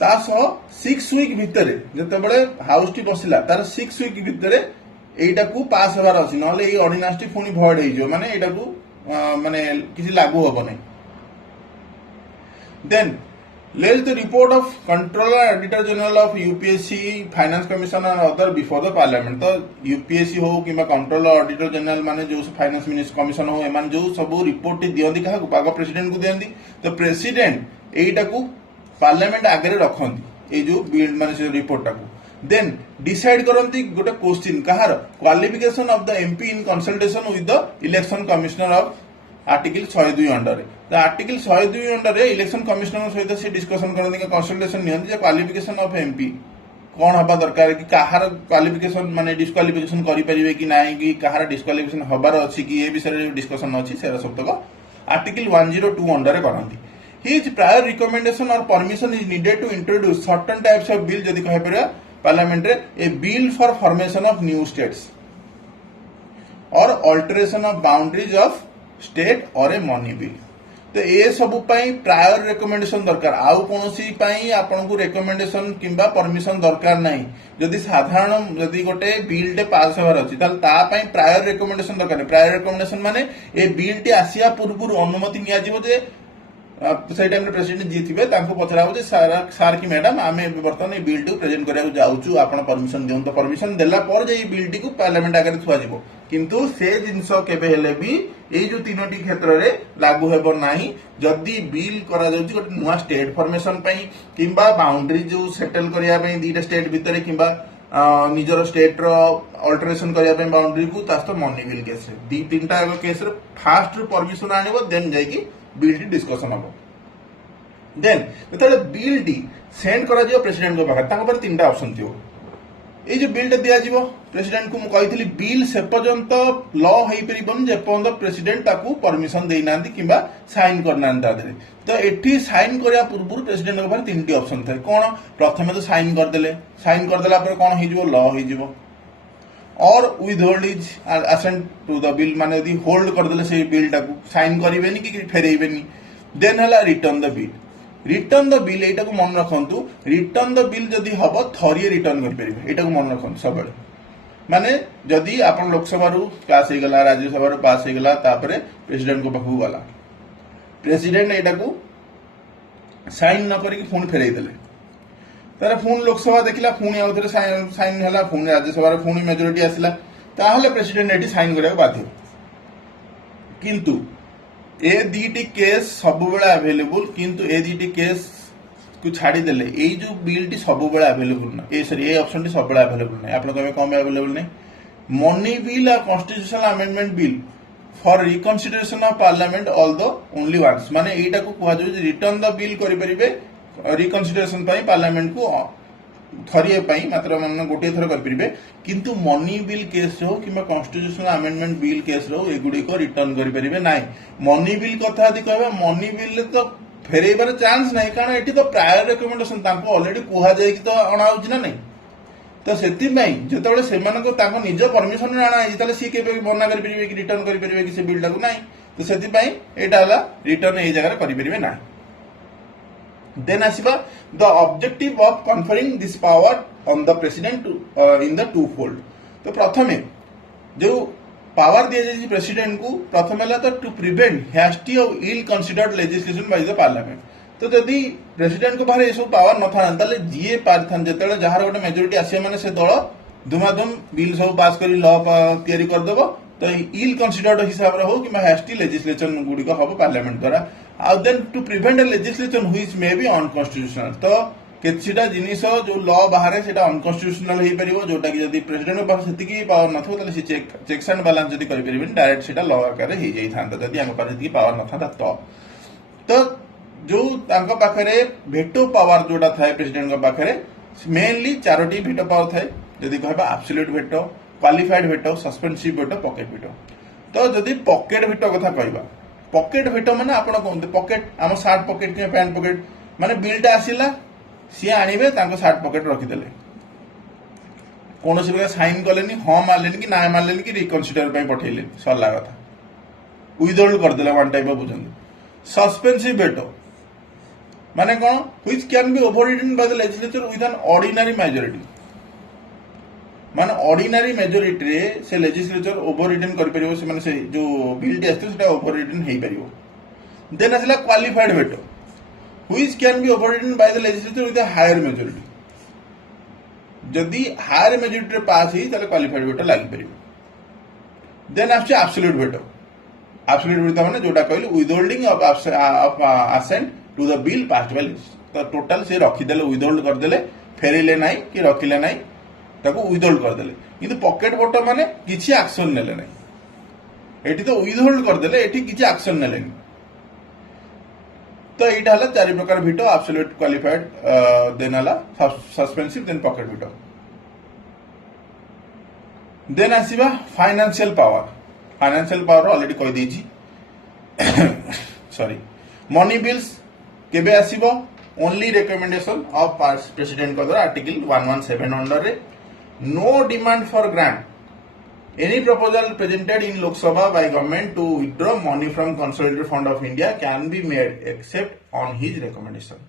ता सह 6 वीक भितरे जते बळे हाउस टी बसिला तार 6 वीक भितरे एटा को पास हबार अछि नले ए ऑर्डिनेंस टी पुनी भॉइड हे जो माने एटा को माने किछि लागू होबो नै then let the report of controller auditor general of UPSC finance commission and other before the parliament तो UPSC हो किबा कंट्रोलर ऑडिटर जनरल माने जो फाइनेंस मिनिस्टर कमिशन हो एमान जो सब रिपोर्ट दियंदी कहा पाग प्रेसिडेंट को दियंदी तो प्रेसिडेंट एटा को पार्लियामेंट आगे रखंती ए जो बिल माने से रिपोर्ट टाको देन डिसाइड करंती गोटे क्वेश्चन कहार qualification of the MP in consultation with the election commissioner of article 102 under तो आर्टिकल 102 अंडर रे इलेक्शन कमिश्नर सहित से डिस्कशन करंती के कंसल्टेशन नियंती जे क्वालिफिकेशन ऑफ एमपी कौन हबा दरकार कि कहार क्वालिफिकेशन माने डिस्क्वालिफिकेशन करि परिबे कि नाही कि कहार डिस्क्वालिफिकेशन हबार अछि कि ए विषय डिस्कशन अछि सेरा सब तक आर्टिकल 102 अंडर रे करंती his prior recommendation or permission is needed to introduce certain types of bill जदि कहे परिया पार्लियामेंट रे a bill for formation of new states or alteration of boundaries of state or a money bill तो ये सब prior recommendation दरकार आउ कौन आपन को रिकमेंडेशन किंबा परमिशन दरकार नहीं जदि साधारण जदि गोटे बिल टे पास होबार अछि ताल ता पई प्रायर रिकमेंडेशन दरकार प्रायर रिकमेंडेशन माने ए बिल टे आसिया पूर्व अनुमति निया जिवो जे से टाइम प्रेसिडेंट जी थे पचरा हो सार कि मैडम आम बर्तमान बिल टी प्रेजेंट करा जाऊँ आप परमिशन दिखाँ तो परमिशन देला पर जे बिल टी पार्लियामेंट आगे थुआ किंतु से जिनस केबे भी ये जो तीनोटी क्षेत्र में लागू हेबो नाही जदि बिल करा जाउची गोटे नुआ स्टेट फॉर्मेशन पई किंबा बाउंड्री जो सेटल करिया पई दीटा स्टेट भितर किंबा निजर स्टेट रो अल्टरेशन करिया पई बाउंड्री को तास्तो मनी बिल केस रे दी तीनटा एगो केस रे फास्ट रो परमिशन आनिबो देन जाईकी बिल टी डिस्कशन हम देन जेतले बिल टी सेंड करा जियो प्रेसिडेंट को पाखर ताको पर तीनटा ऑप्शन थियो ए जो बिल टा दिया जिवो प्रेसिडेंट को मु कहितली बिल से पर्यंत लॉ हेई परिबन जे पर्यंत प्रेसिडेंट ताकू परमिशन देई नांती किबा साइन करना तादरे तो एठी साइन करिया पूर्व प्रेसिडेंट को पाखर तीनटी ऑप्शन थाए कोन प्रथमे तो साइन कर देला पर कोन हेई जिवो लॉ हेई जिवो और withhold his assent to the bill माने यदि होल्ड कर देले से बिल टाकू साइन करिवेनी कि फेरेइबेनी देन हला रिटर्न द बिल एटा को मन रखंतु रिटर्न द बिल जदि हबो थरिए रिटर्न कर परिबे एटा को मन रखंतु सबले माने जदि आपन लोकसभा रु पास हे गला राज्यसभा रु पास हे गला तापरे प्रेसिडेंट को पाखु गला प्रेसिडेंट एटा को साइन न करी फोन फेरेइ देले तारे फोन लोकसभा देखिला फोन आउथरे साइन हला फोन राज्यसभा फोन मेजॉरिटी आसिला ताहले प्रेसिडेंट एटी साइन करिया बाध्य किंतु ए दीटी केस सब बेला अवेलेबल किंतु ए दीटी केस को छाड़ी देले ए जो बिल टी सब बेला अवेलेबल ना ए सॉरी ए ऑप्शन टी सब बेला अवेलेबल नै आपन कमे कम अवेलेबल नै मनी बिल और constitutional amendment bill for reconsideration of parliament although only once माने एटा को कुआ जो रिटर्न द बिल करि परिबे रिकंसिडरेशन पार्लियामेंट को थरिए पाई मात्र मन गोटे थर करेंगे किंतु मनी बिल केस हो कि कन्स्टिट्यूशनल अमेंडमेंट बिल केस रो एगुड़ी को रिटर्न करेंगे ना मनी बिल कथा यदि कह मनी बिल तो फेरइबार चांस ना कारण ये तो प्रायर रिकमेंडेशन अलरेडी कहुई तो अणाऊँ ना नहीं तो से जो निज परमिशन आना सी के मना करेंगे कि रिटर्न करेंगे कि बिल टाक ना तो से रिटर्न ये जगह करेंगे ना देन आसिबा the objective of conferring this power on the president in the two fold तो प्रथमे जो पावर दिया जाए प्रेसिडेंट को प्रथम है तो to prevent hasty or ill considered legislation by the parliament तो जदि प्रेसिडेंट को बाहर ये सब पावर न था ताले जीए पारथान जतले जहार गोटे मेजोरिटी आसे माने से दल धुमाधुम बिल सब पास करी लॉ तैयारी कर देबो तो इल कंसिडर्ड हिसाब रे हो कि हैस्टी लेजिस्लेशन गुडी को हबो पार्लियामेंट द्वारा आउ then to prevent a legislation which may be unconstitutional तो किछिटा जिनिस जो लॉ बाहर सेटा अनकॉन्स्टिट्यूशनल हो परिबो जोटा कि जदि प्रेसिडेंट को पास सेतिकी पावर नथो ताले से चेक्स एंड बैलेंस जदि करि परिबिन डायरेक्ट सेटा लॉ आकार हे जाई थांता जदि हम पास सेतिकी पावर नथा तो जो तांको पाखरे भेटो पावर जोटा थाए प्रेसिडेंट को पाखरे मेनली चारोटी भेटो पावर थाए जदि कहबा एब्सोल्यूट भेटो क्वालिफाइड भेटो सस्पेंसिव भेटो पॉकेट भेटो तो जदि पॉकेट भेटो कथा कहबा पॉकेट भेटो माने आपण कहते पॉकेट आम शार्ट पॉकेट कि पैंट पॉकेट माने बिलटा आसिला सी आनिबे तांको शार्ट पॉकेट रखिदेले कौन सी साइन कलेनी हाँ मारलेनी कि ना मारलेनी कि रिकनसीडर पठेले सरला कथा विदहोल्ड करदेले वन टाइप ऑफ बुझंतु सस्पेंसिव भेटो माने कौन which can be overridden by the legislature with an ordinary majority माने ऑर्डिनरी मेजॉरिटी रे से लेजिस्लेचर ओवररिडन कर परिबो से माने से जो बिल टी आस्ते सेटा ओवररिडन हेई परिबो देन आसला qualified veto which can be overridden by the legislature with a higher majority जदि हायर मेजॉरिटी रे पास ही ताले क्वालिफाइड भेटो लागि परिबो देन आछे एब्सोल्यूट भेटो एब्सोल्यूट भेटो माने जोटा कहली withholding of assent to the bill passed by तो टोटल से रखिदेले विदहोल्ड करदेले फेरिले नाही कि रखिले नाही ताको विदहोल्ड करदेले किंतु पॉकेट वोटर माने किछि एक्शन नेले नाही एठी तो विदहोल्ड करदेले एठी किछि एक्शन नेले नहीं तो एटा हला चारि प्रकार भिटो एब्सोल्यूट क्वालिफाइड देन हला suspensive then pocket veto then आसीबा फाइनेंशियल पावर ऑलरेडी कहि देछि सॉरी मनी बिल्स केबे आसीबो ओनली रिकमेंडेशन ऑफ प्रेसिडेंट को द्वारा आर्टिकल 117 अंडर रे no demand for grant any proposal presented in Lok Sabha by government to withdraw money from consolidated fund of India can be made except on his recommendation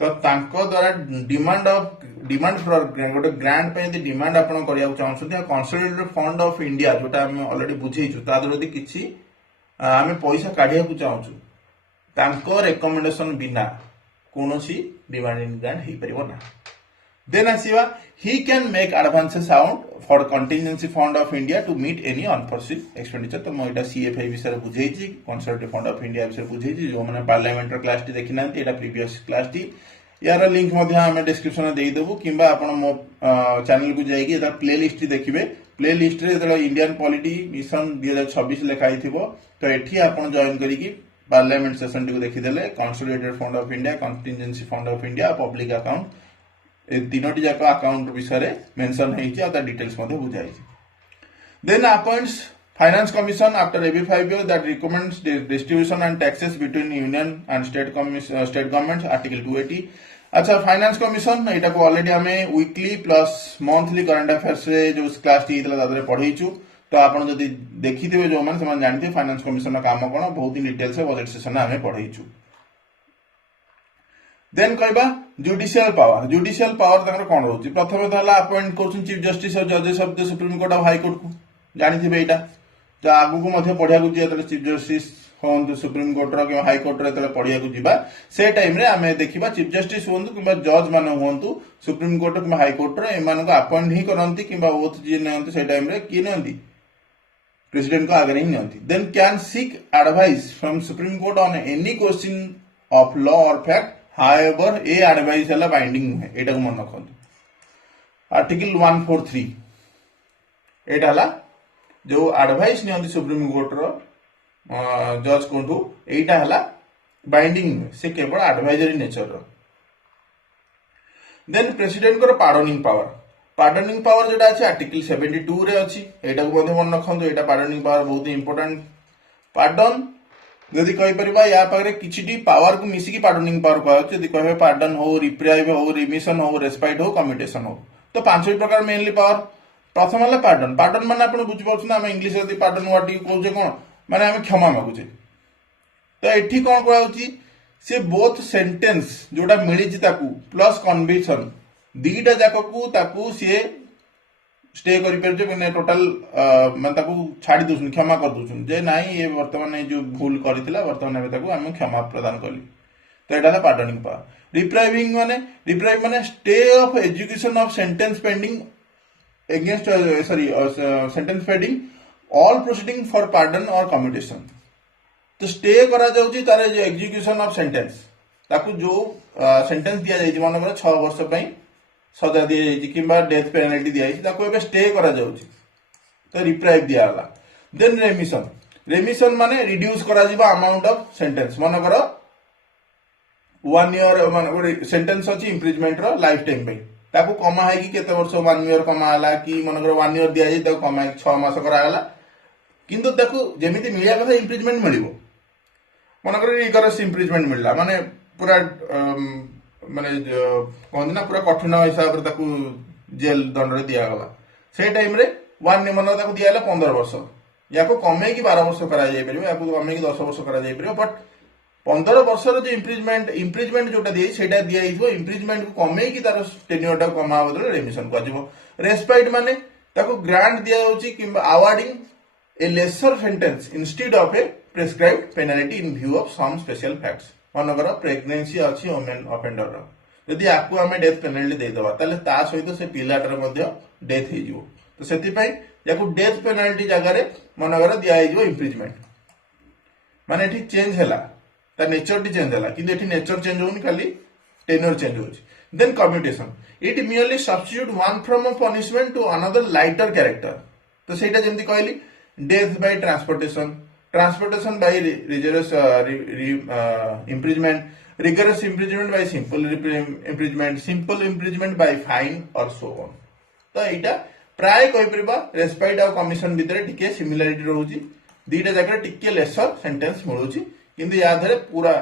तो तांको द्वारा demand for गोटे grant पे यदि demand आपण करिया चाहछथि consolidated fund of India जोटा हम ऑलरेडी बुझेइछु ता द्वारा यदि किछि आमे पैसा काढिया को चाहछु तांको रिकमेंडेशन बिना कोनोसी डिमांड ग्रांट हेई परिबो ना then आसीबा he can make advances out for contingency fund of India to meet any unforeseen expenditure तो मैं इटा CFI विषय बुझेइछि कंसोलिडेटेड फंड ऑफ इंडिया विषय बुझेइछि जो माने पार्लियामेंट क्लास टी देखि नांती एटा प्रीवियस क्लास टी यार लिंक मध्ये हम डिस्क्रिप्शन में देई देबो किबा आपण मो चैनल को जाईकी एटा प्लेलिस्ट देखिबे प्लेलिस्ट रे एटा इंडियन पॉलिटी मिशन 2026 लिखाई थिबो तो एठी आपण जॉइन करी की पार्लियामेंट सेशन टी को देखि देले consolidated fund of India contingency fund of India public account तीनोटी जाक अकाउंट विषय मेंशन होइछि और डिटेल्स मध्ये बुझाइछि then appoints finance commission after every 5 years that recommends distribution and taxes between union and state governments article 280 अच्छा finance commission एटा को already हमें weekly plus monthly current affairs रे जो क्लास टी इतला दादरे पढैछु तो आपण जदी देखिथिबे जो माने समान जानथि फाइनेंस कमिशन का काम कोन बहुत ही डिटेल्स से बजट सेशन में हमें पढैछु देन कहबा जुडिशियल पावर तंगर कोन रहउछि प्रथमे तो हला अपॉइंट करछन चीफ जस्टिस और जजेस of the supreme court of high court को जानिथिबे एटा तो आगु को मध्ये पढिया को जे चीफ जस्टिस होन सुप्रीम कोर्ट रो कि हाई कोर्ट रे तले पढिया को जिबा से टाइम रे हमें देखिबा चीफ जस्टिस होंतु किबा जज माने होंतु सुप्रीम कोर्ट कि हाई कोर्ट रे एमान को अपॉइंट ही करंती किबा ओथ जे नंती से टाइम रे की नंती प्रेसिडेंट को आगे नहीं नंती then can seek advice from supreme court on any question of law or fact however a advice हला बाइंडिंग है एटा को मन रखंतु आर्टिकल 143 एटा हला जो एडवाइस नियंती सुप्रीम कोर्ट रो जज कोंठू एटा हला बाइंडिंग से केवल एडवाइजरी नेचर रो देन प्रेसिडेंट को पार्डनिंग पावर जोटा अच्छे आर्टिकल 72 रे अच्छी एटा को मन रखु एटा पार्डनिंग पावर बहुत इंपोर्टेंट पार्डन जदि कहीपर या पाखे किसी पावर को मिसिकी पार्डनिंग पावर कह कहे पार्डन हो रिप्राइव हो रिमिशन हो रेस्पाइट हो कम्यूटेशन हो तो 5 प्रकार मेनली पावर प्रथम है पार्डन माने आप बुझीपार आम इंग्लीश पार्डन वर्ड कहे कौन माने आम क्षमा मागुचे तो एठी कौन कहुची से बोथ सेंटेंस जोटा मिली प्लस कन्विक्शन दीटा जाक को सी स्टे कर टोटाल मैं छाड़ी दौन क्षमा कर दौन जे नाई ये बर्तमान जो भूल करथिला बर्तमान आम क्षमा प्रदान कली तो यहाँ पार्डनिंग पावर रिप्राइविंग माने stay of education of sentence pending against sorry sentence pending all proceeding for pardon और कम्यूटेशन तो स्टे करा जाउची तारे जो एग्जीक्यूशन ऑफ सेंटेंस ताकू जो सेंटेंस दिया जाइछि मानकर 6 वर्ष पई सजा दिया जाइछि किंबा डेथ पेनल्टी दिया जाइछि ताकू एबे स्टे करा जाउची तो रिप्राइव दिया होला देन रेमिशन माने रिड्यूस करा जिबा अमाउंट ऑफ सेंटेंस मानकर 1 ईयर माने सेंटेंस अछि इम्प्रिजमेंट रो लाइफ टाइम पे ताकू कमा है कि केते वर्ष 1 ईयर कमा हला कि मानकर 1 ईयर दिया जाइछि ताकू कमा 6 मास करा हला किंतु ताकू जेमिति मिलिया कथा इम्प्रिजमेंट मिलिबो मनकर रिगरस इम्प्रिजमेंट मिलला माने पूरा माने कहते ना पूरा कठिन हिसाब से जेल दंड रे दिया गला से टाइम रे 1 मन दिया 15 वर्ष या कमे की 12 वर्ष करा जाय परिबो या कमे की 10 वर्ष करा जाय परिबो बट 15 वर्ष जो इम्प्रिजमेंट जोटा दिए सेटा दिया हिथो इम्प्रिजमेंट को कमे की तार टेन्योर टा कमा बदले रेमिशन को आजिबो रेस्पाइट माने ताको ग्रांट दिया होची किंबा awarding a lesser sentence instead of a prescribed penalty in view of some special facts मनकर प्रेगनेंसी अच्छी वोमेन ऑफेंडर यदि आपको आम डेथ पेनाल्टी देदेबा ताले ता सहित से पिलाटर मध्य डेथ हो तो सेतिपई याकू डेथ पेनाल्टी जगह रे मनकर दिया हिजो इम्प्रिजमेंट माने एठी चेंज हैला ता नेचर टी चेंज हैला किंतु एठी नेचर चेंज होनी खाली टेन्योर चेंज होची then commutation it merely substitute one from a punishment to another lighter character तो सेटा जेमति कहली death by transportation by rigorous imprisonment, rigorous imprisonment by simple imprisonment, simple imprisonment by fine or so on. तो एटा प्राय कहि परबा respite और commission भितर टिके सिमिलरिटी रहउची दीटा जगह टिके लेसर सेंटेंस मिलुची किंतु या धरे पूरा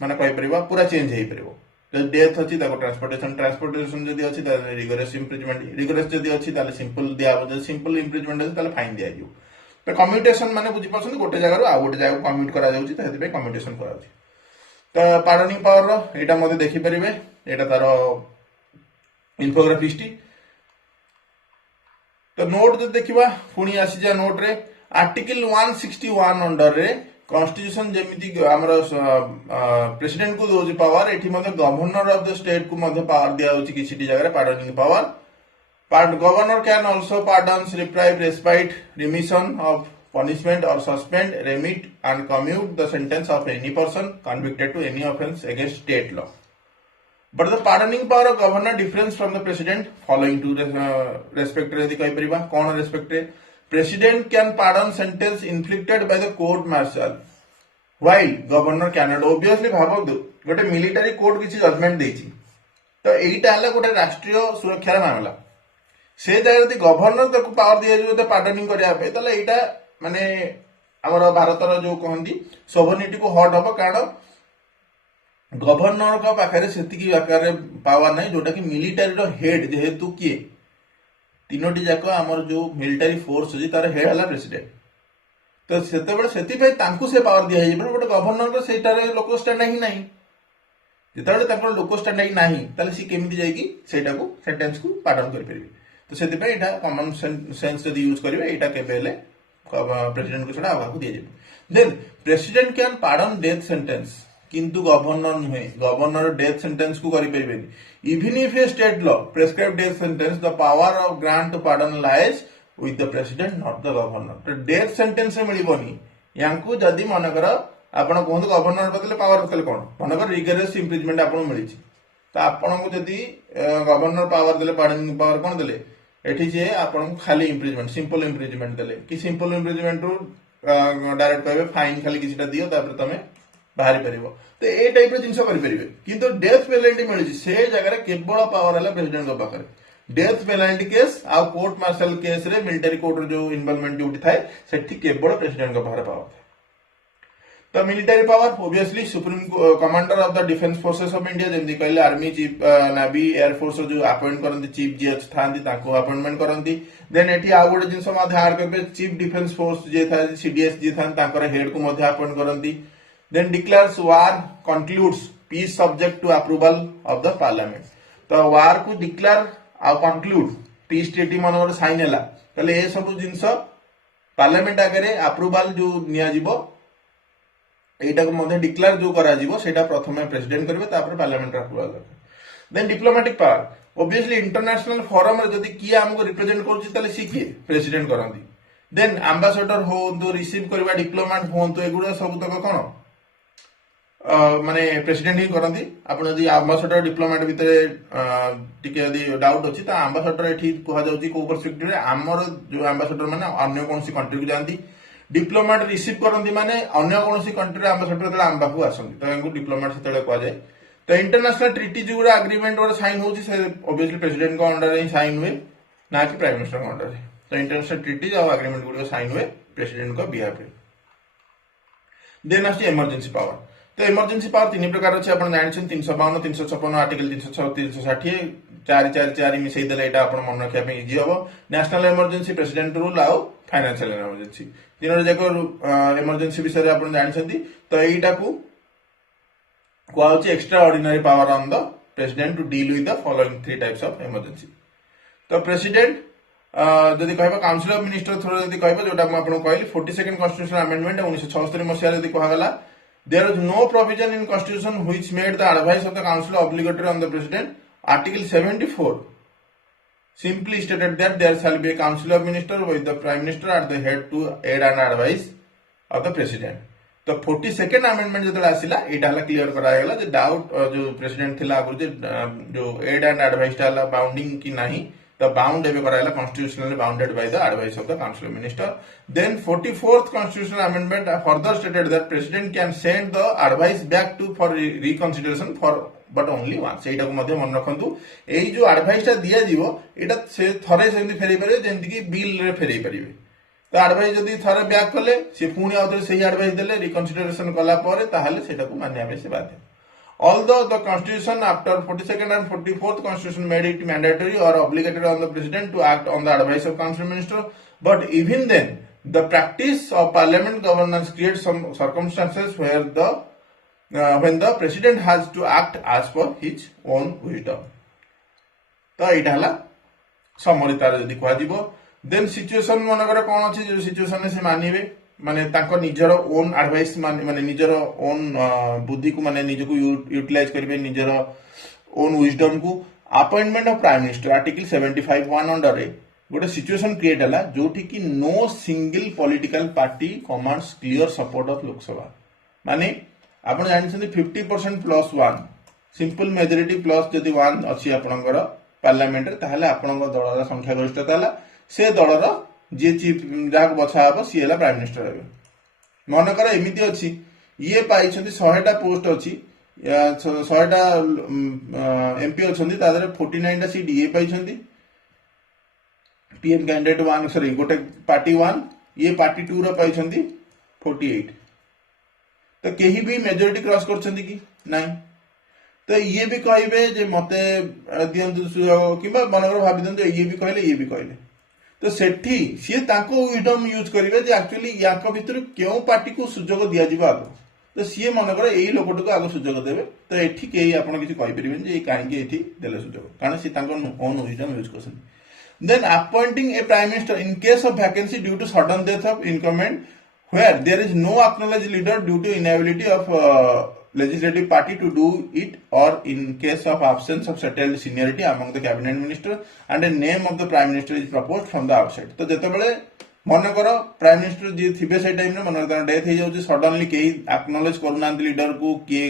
माने कहि परबा पूरा चेंज हेई परबो तो डेथ अछि ताको ट्रांसपोर्टेशन जदी अछि त रिगरस इम्प्रिजमेंट रिगरस जदी अछि ताले सिंपल दिया हो सिंपल इम्प्रिजमेंट अछि ताले फाइन दिया जिवो तो कम्यूटेशन माने बुझी पछन गोटे जगह रो आ गोटे जगह कम्यूट करा जाउची त हेति पे कम्यूटेशन करा जाउची तो पार्डनिंग पावर रो एटा मते देखि परिबे एटा तारो इन्फोग्राफिस्टी तो नोट जो देखिबा पुणी आसी जा नोट रे आर्टिकल 161 अंडर रे कॉन्स्टिट्यूशन जेमिति हमर प्रेसिडेंट को दोजी पावर एठी मते गवर्नर ऑफ द स्टेट को मते पावर दिया होची किछि जगह रे pardoning power governor can also pardons, reprieve, respite, remission of punishment or suspend, remit and commute the sentence of any person convicted to any offence against state law. But the pardoning power of governor differs from the president following two respect यदि कहि परिबा कोन respect president can pardon sentence inflicted by the court martial while governor cannot. Obviously भाबो गोटे military court किछि judgement देछि तो एइटा हला गोटे राष्ट्रीय सुरक्षा मामला से जगह यदि गवर्नर ताको पावर दिया जो पार्डनिंग करिया पे तले एटा माने हमर भारतर जो कहंदी सोवरेनिटी को हट हबो कारण गवर्नर का पाखरे सेतिकी आकार पावर नै जोटा कि मिलिटरी रो हेड जेहेतु किए तीनोटी जाको हमर जो मिलिटरी फोर्स अछि तार हेड हला प्रेसिडेंट तो सेते बेले सेति पे तांकु से पावर दिया जे बट गवर्नर को सेटारे लोको स्टैंड ही नहीं जेताले ताकर लोको स्टैंड ही नहीं ताले सी केमिति जाई कि सेटा को सेंटेंस को पार्डन करि परिबे तो से एटा कॉमन सेंस यदि यूज करेंगे एटा केबेले प्रेसिडेंट को छड़ा आगु दिया जाए then president can pardon death sentence किंतु गवर्नर नुहे गवर्नर डेथ सेंटेंस को करि परिबेनी even if a state law prescribe death sentence the power of grant to pardon lies with the president not the governor तो death sentence मिलिबोनी यांकु जदी मनकर आपण कहंतु गवर्नर बदले पावर बदले कोन मनकर रिगरस इम्प्रिजमेंट आपण मिलिछि तो आपण को जदी गवर्नर पावर देले पार्डनिंग पावर कोन देले एठी जे आपण खाली इम्प्रिजमेंट सिंपल इम्प्रिजमेंट देले कि सिंपल इम्प्रिजमेंट रो डायरेक्ट कहबे फाइन खाली किछटा दियो तापर तमे बाहरी परिबो तो ए टाइप रो जिंस करि परिबे किंतु डेथ पेनल्टी मिलुची से जगह केवल पावर है प्रेसिडेंट को पाखरे डेथ पेनल्टी केस आ कोर्ट मार्शल केस रे मिलिटरी कोर्ट रो जो इन्वॉल्वमेंट ड्यूटी थाए सेठी केवल प्रेसिडेंट को पाखरे पावर थाए तो military power obviously supreme commander of the defence forces of India जेमती कहले army chief navy air force जो अपॉइंट करंती चीफ जी थांती ताको अपॉइंटमेंट करंती देन एठी आ गोटे जिंस मध्ये ऐड करबे चीफ डिफेंस फोर्स जे था सीडीएस जी था ताकर हेड को मध्ये अपॉइंट करंती then declares war concludes peace subject to approval of the parliament तो वार को डिक्लेयर आ कंक्लूड पीस ट्रीटी मनवर साइन हैला तले ए सब जिंस पार्लियामेंट आगे अप्रूवल जो निया जीवो एटा को मध्ये डिक्लेयर जो करा जीवो सेटा प्रथमे प्रेसिडेंट करबे तापर पार्लियामेंट अप्रूवल करबे then diplomatic power obviously international forum रे जदी किए हमको रिप्रेजेंट करछि तले सी किए प्रेसिडेंट करंती देन एम्बेसडर हो तो रिसीव करबा डिप्लोमेट हो तो एगुडा सब तक कोन माने प्रेसिडेंट ही करंती आपण जदी एम्बेसडर डिप्लोमेट भितरे टिके जदी डाउट अछि त एम्बेसडर एठी कोहा जाउछि को पर्सपेक्टिव रे हमर जो एम्बेसडर माने अन्य कोनसी कंट्री को जानती डिप्लोमेट रिसीव करंती माने अन्य कोनसी कंट्री रे एम्बेसडर तले आम बाकू आसंती तो एंगु डिप्लोमेट सेतले कोआ जाय तो इंटरनेशनल ट्रीटी जो एग्रीमेंट और साइन होछि से ऑब्वियसली प्रेसिडेंट को अंडर रे साइन हुए ना कि प्राइम मिनिस्टर को अंडर रे तो इंटरनेशनल ट्रीटी और एग्रीमेंट गुडी साइन हुए प्रेसिडेंट को बिहाफ रे देन आसी इमरजेंसी पावर तो इमरजेंसी पावर तीन प्रकार अछि आपण जानिछन 352 356 आर्टिकल 360 360 444 मिसै देले एटा आपण मन रखिया पे इजी हबो नेशनल इमरजेंसी प्रेसिडेंट रूल आउ फाइनेंशियल इमरजेंसी तीन जाक इमरजेंसी विषय आपण जानिछंती तो एटा को extraordinary power on the president to deal with the following three types of emergency तो प्रेसिडेंट जदि कहबा काउंसिल ऑफ मिनिस्टर थ्रू जदि कहबा जोटा हम आपन कहली 42nd कॉन्स्टिट्यूशनल अमेंडमेंट 1976 मसिया जदि कहा गला there is no provision in constitution which made the advice of the council obligatory on the president article 74 simply stated that there shall be a council of minister with the prime minister at the head to aid and advise of the president तो 42nd amendment जब आसिला एटा हला clear करायला जे doubt जो president थिला आगु जे जो aid and advice टाला बाउंडिंग की नाही तो बाउंड एबे करायला constitutionally bounded by the advice of the council of minister then 44th constitutional amendment further stated that president can send the advice back to for reconsideration for but only once एटा को मध्ये मन रखंतु एई जो advice टा दिया जीवो एटा से थरे सेंदी फेरै परिबे जेंति कि बिल रे फेरै परिबे तो एडवाइस जदि थरे बैक कले से पुणी आउथरे सही एडवाइस देले रिकंसीडरेशन कला परे ताहाले सेटा को मानिया बे से बाध्य although the constitution after 42nd and 44th constitution made it mandatory or obligatory on the president to act on the advice of council minister but even then the practice of parliament governance creates some circumstances where the when the president has to act as per his own wisdom तो एटा हला summary तार जदि कहा जीवो then situation मनकर कोन अछि जो situation से मानिबे माने ताको निजर ओन एडवाइस माने निजर ओन बुद्धि को माने निज को यूटिलाइज करबे निजर ओन विजडम को appointment of prime minister article 75(1) under रे गोटे सिचुएशन क्रिएट हला जोठी कि no single political party commands clear support of Lok Sabha माने आपण जानिछन 50% प्लस 1 सिंपल मेजॉरिटी प्लस जदि 1 अछि आपनकर पार्लियामेंट रे ताहाले आपनकर दलर संख्या गरिष्ठता हला से दलर जे चीफ जाक बछा हबो सी हला प्राइम मिनिस्टर हेबे मन कर एमिति अछि ये पाई छथि 100 टा पोस्ट अछि 100 टा एमपी अछथि तादरे 49 टा सीट ये पाई छथि पीएम कैंडिडेट 1 सॉरी गोटे पार्टी 1 ये पार्टी 2 रो पाई छथि 48 तो केही भी मेजॉरिटी क्रॉस करछथि कि नाही तो ये भी कहबे जे मते दियंतु किबा मनकर भाबि दंतु ये भी कहले ये भी कहले तो सेठी सी ताको विजडम यूज करिवे जे एक्चुअली याको भितर केउ पार्टी को सुजोग दिया जिबा आगो तो सी मनकर एई लोकटो को आगो सुजोग देबे तो एठी केई आपण किछि कहि परिबेन जे काहे के एठी देले सुजोग कारण सी ताको ओन विजडम यूज करसन then appointing a prime minister in case of vacancy due to sudden death of incumbent where there is no acknowledged leader due to inability of legislative party to do it or in case of absence of settled seniority among the cabinet minister and a name of the prime minister is proposed from the outside तो जते बेले मन कर prime minister जे थिबे से time रे मन कर death हे जाउची सडनली केही एक्नॉलेज करू नांत लीडर को के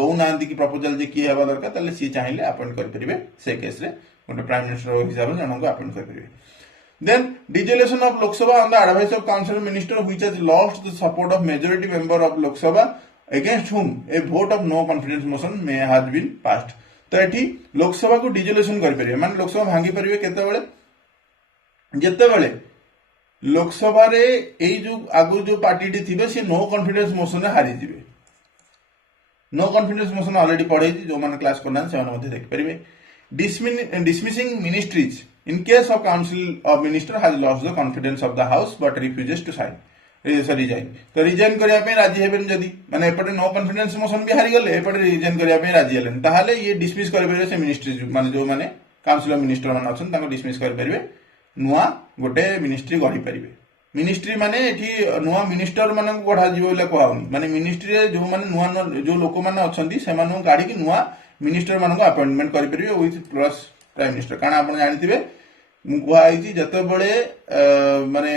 दउ नांत की प्रपोजल जे की हेबा दरकार तले सी चाहिले अपॉइंट कर परिबे से केस रे गोटे प्राइम मिनिस्टर हिसाब रे जणको अपॉइंट कर परिबे Then dissolution of Lok Sabha on the advice of council minister which has lost the support of majority member of Lok Sabha against whom a vote of no confidence motion may have been passed। तो एठी लोकसभा को dissolution कर परिबे माने लोकसभा भांगी परिबे केतेबेले जेतेबेले लोकसभा रे एई जो आगु जो पार्टी थिबे से नो कॉन्फिडेंस मोशन हारी जिवे। नो कॉन्फिडेंस मोशन ऑलरेडी पढ़े जो माने क्लास करना से माने देख परिबे। Dismissing ministries in case of council of minister has lost the confidence of the house but refuses to sign resign. तो रिजाइन करिया पे राजी हेबेन जदी माने एपटे नो कॉन्फिडेंस मोशन भी हारी गले एपटे रिजाइन करिया पे राजी हेलेन ताहाले ये डिसमिस कर परिबे से मिनिस्ट्री माने जो माने काउंसिल ऑफ मिनिस्टर माने अछन ताको डिसमिस कर परिबे नुआ गोटे मिनिस्ट्री गढ़ी परिबे। मिनिस्ट्री माने एठी नुआ मिनिस्टर माने गढ़ा जीव बोले कहउनी माने मिनिस्ट्री रे जो माने नुआ जो लोक माने अछंती से माने गाड़ी की नुआ मिनिस्टर माने अपॉइंटमेंट कर परिबे विथ प्लस प्राइम मिनिस्टर। कारण आपण जानिथिबे कुहाई जते बड़े माने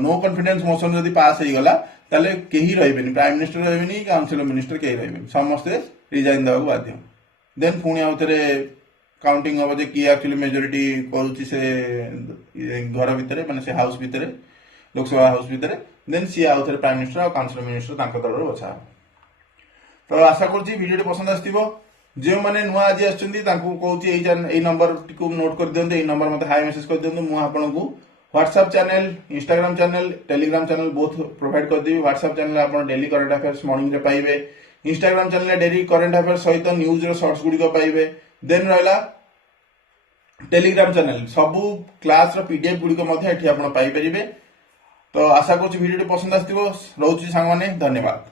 नो कॉन्फिडेंस मोशन जदि पास हो गला ताले केही रहबेनी प्राइम मिनिस्टर रहबेनी काउंसिल ऑफ मिनिस्टर केही रहबेनी समस्त रिजाइन देबा बाध्य। देन पुणी आउथरे काउंटिंग हम जे की एक्चुअली मेजॉरिटी करूची से घर भितरे माने से हाउस भितरे लोकसभा हाउस भितरे देन सी आउथरे प्राइम मिनिस्टर और काउंसिल ऑफ मिनिस्टर तांको दल रो बछा। तो आशा करछि वीडियो पसंद आस्तिबो। जो माने नुआ आज आछंती तांको कहूची एई नंबर टिको नोट कर दियंते एई नंबर मते हाई मेसेज कर दियंते मु आपनको WhatsApp channel Instagram channel Telegram channel both provide कर देबी। व्हाट्सएप चैनल आपण डेली करंट अफेयर्स मॉर्निंग रे पाइबे। Instagram channel daily current affairs सहित न्यूज रो शॉर्ट्स गुडी को पाइबे। देन रहला टेलीग्राम चैनल सबु क्लास रो पीडीएफ गुडी को मते एठी आपण पाइ परिबे। तो आशा करछि वीडियो पसंद आस्तिबो। रहउछि सांग माने धन्यवाद।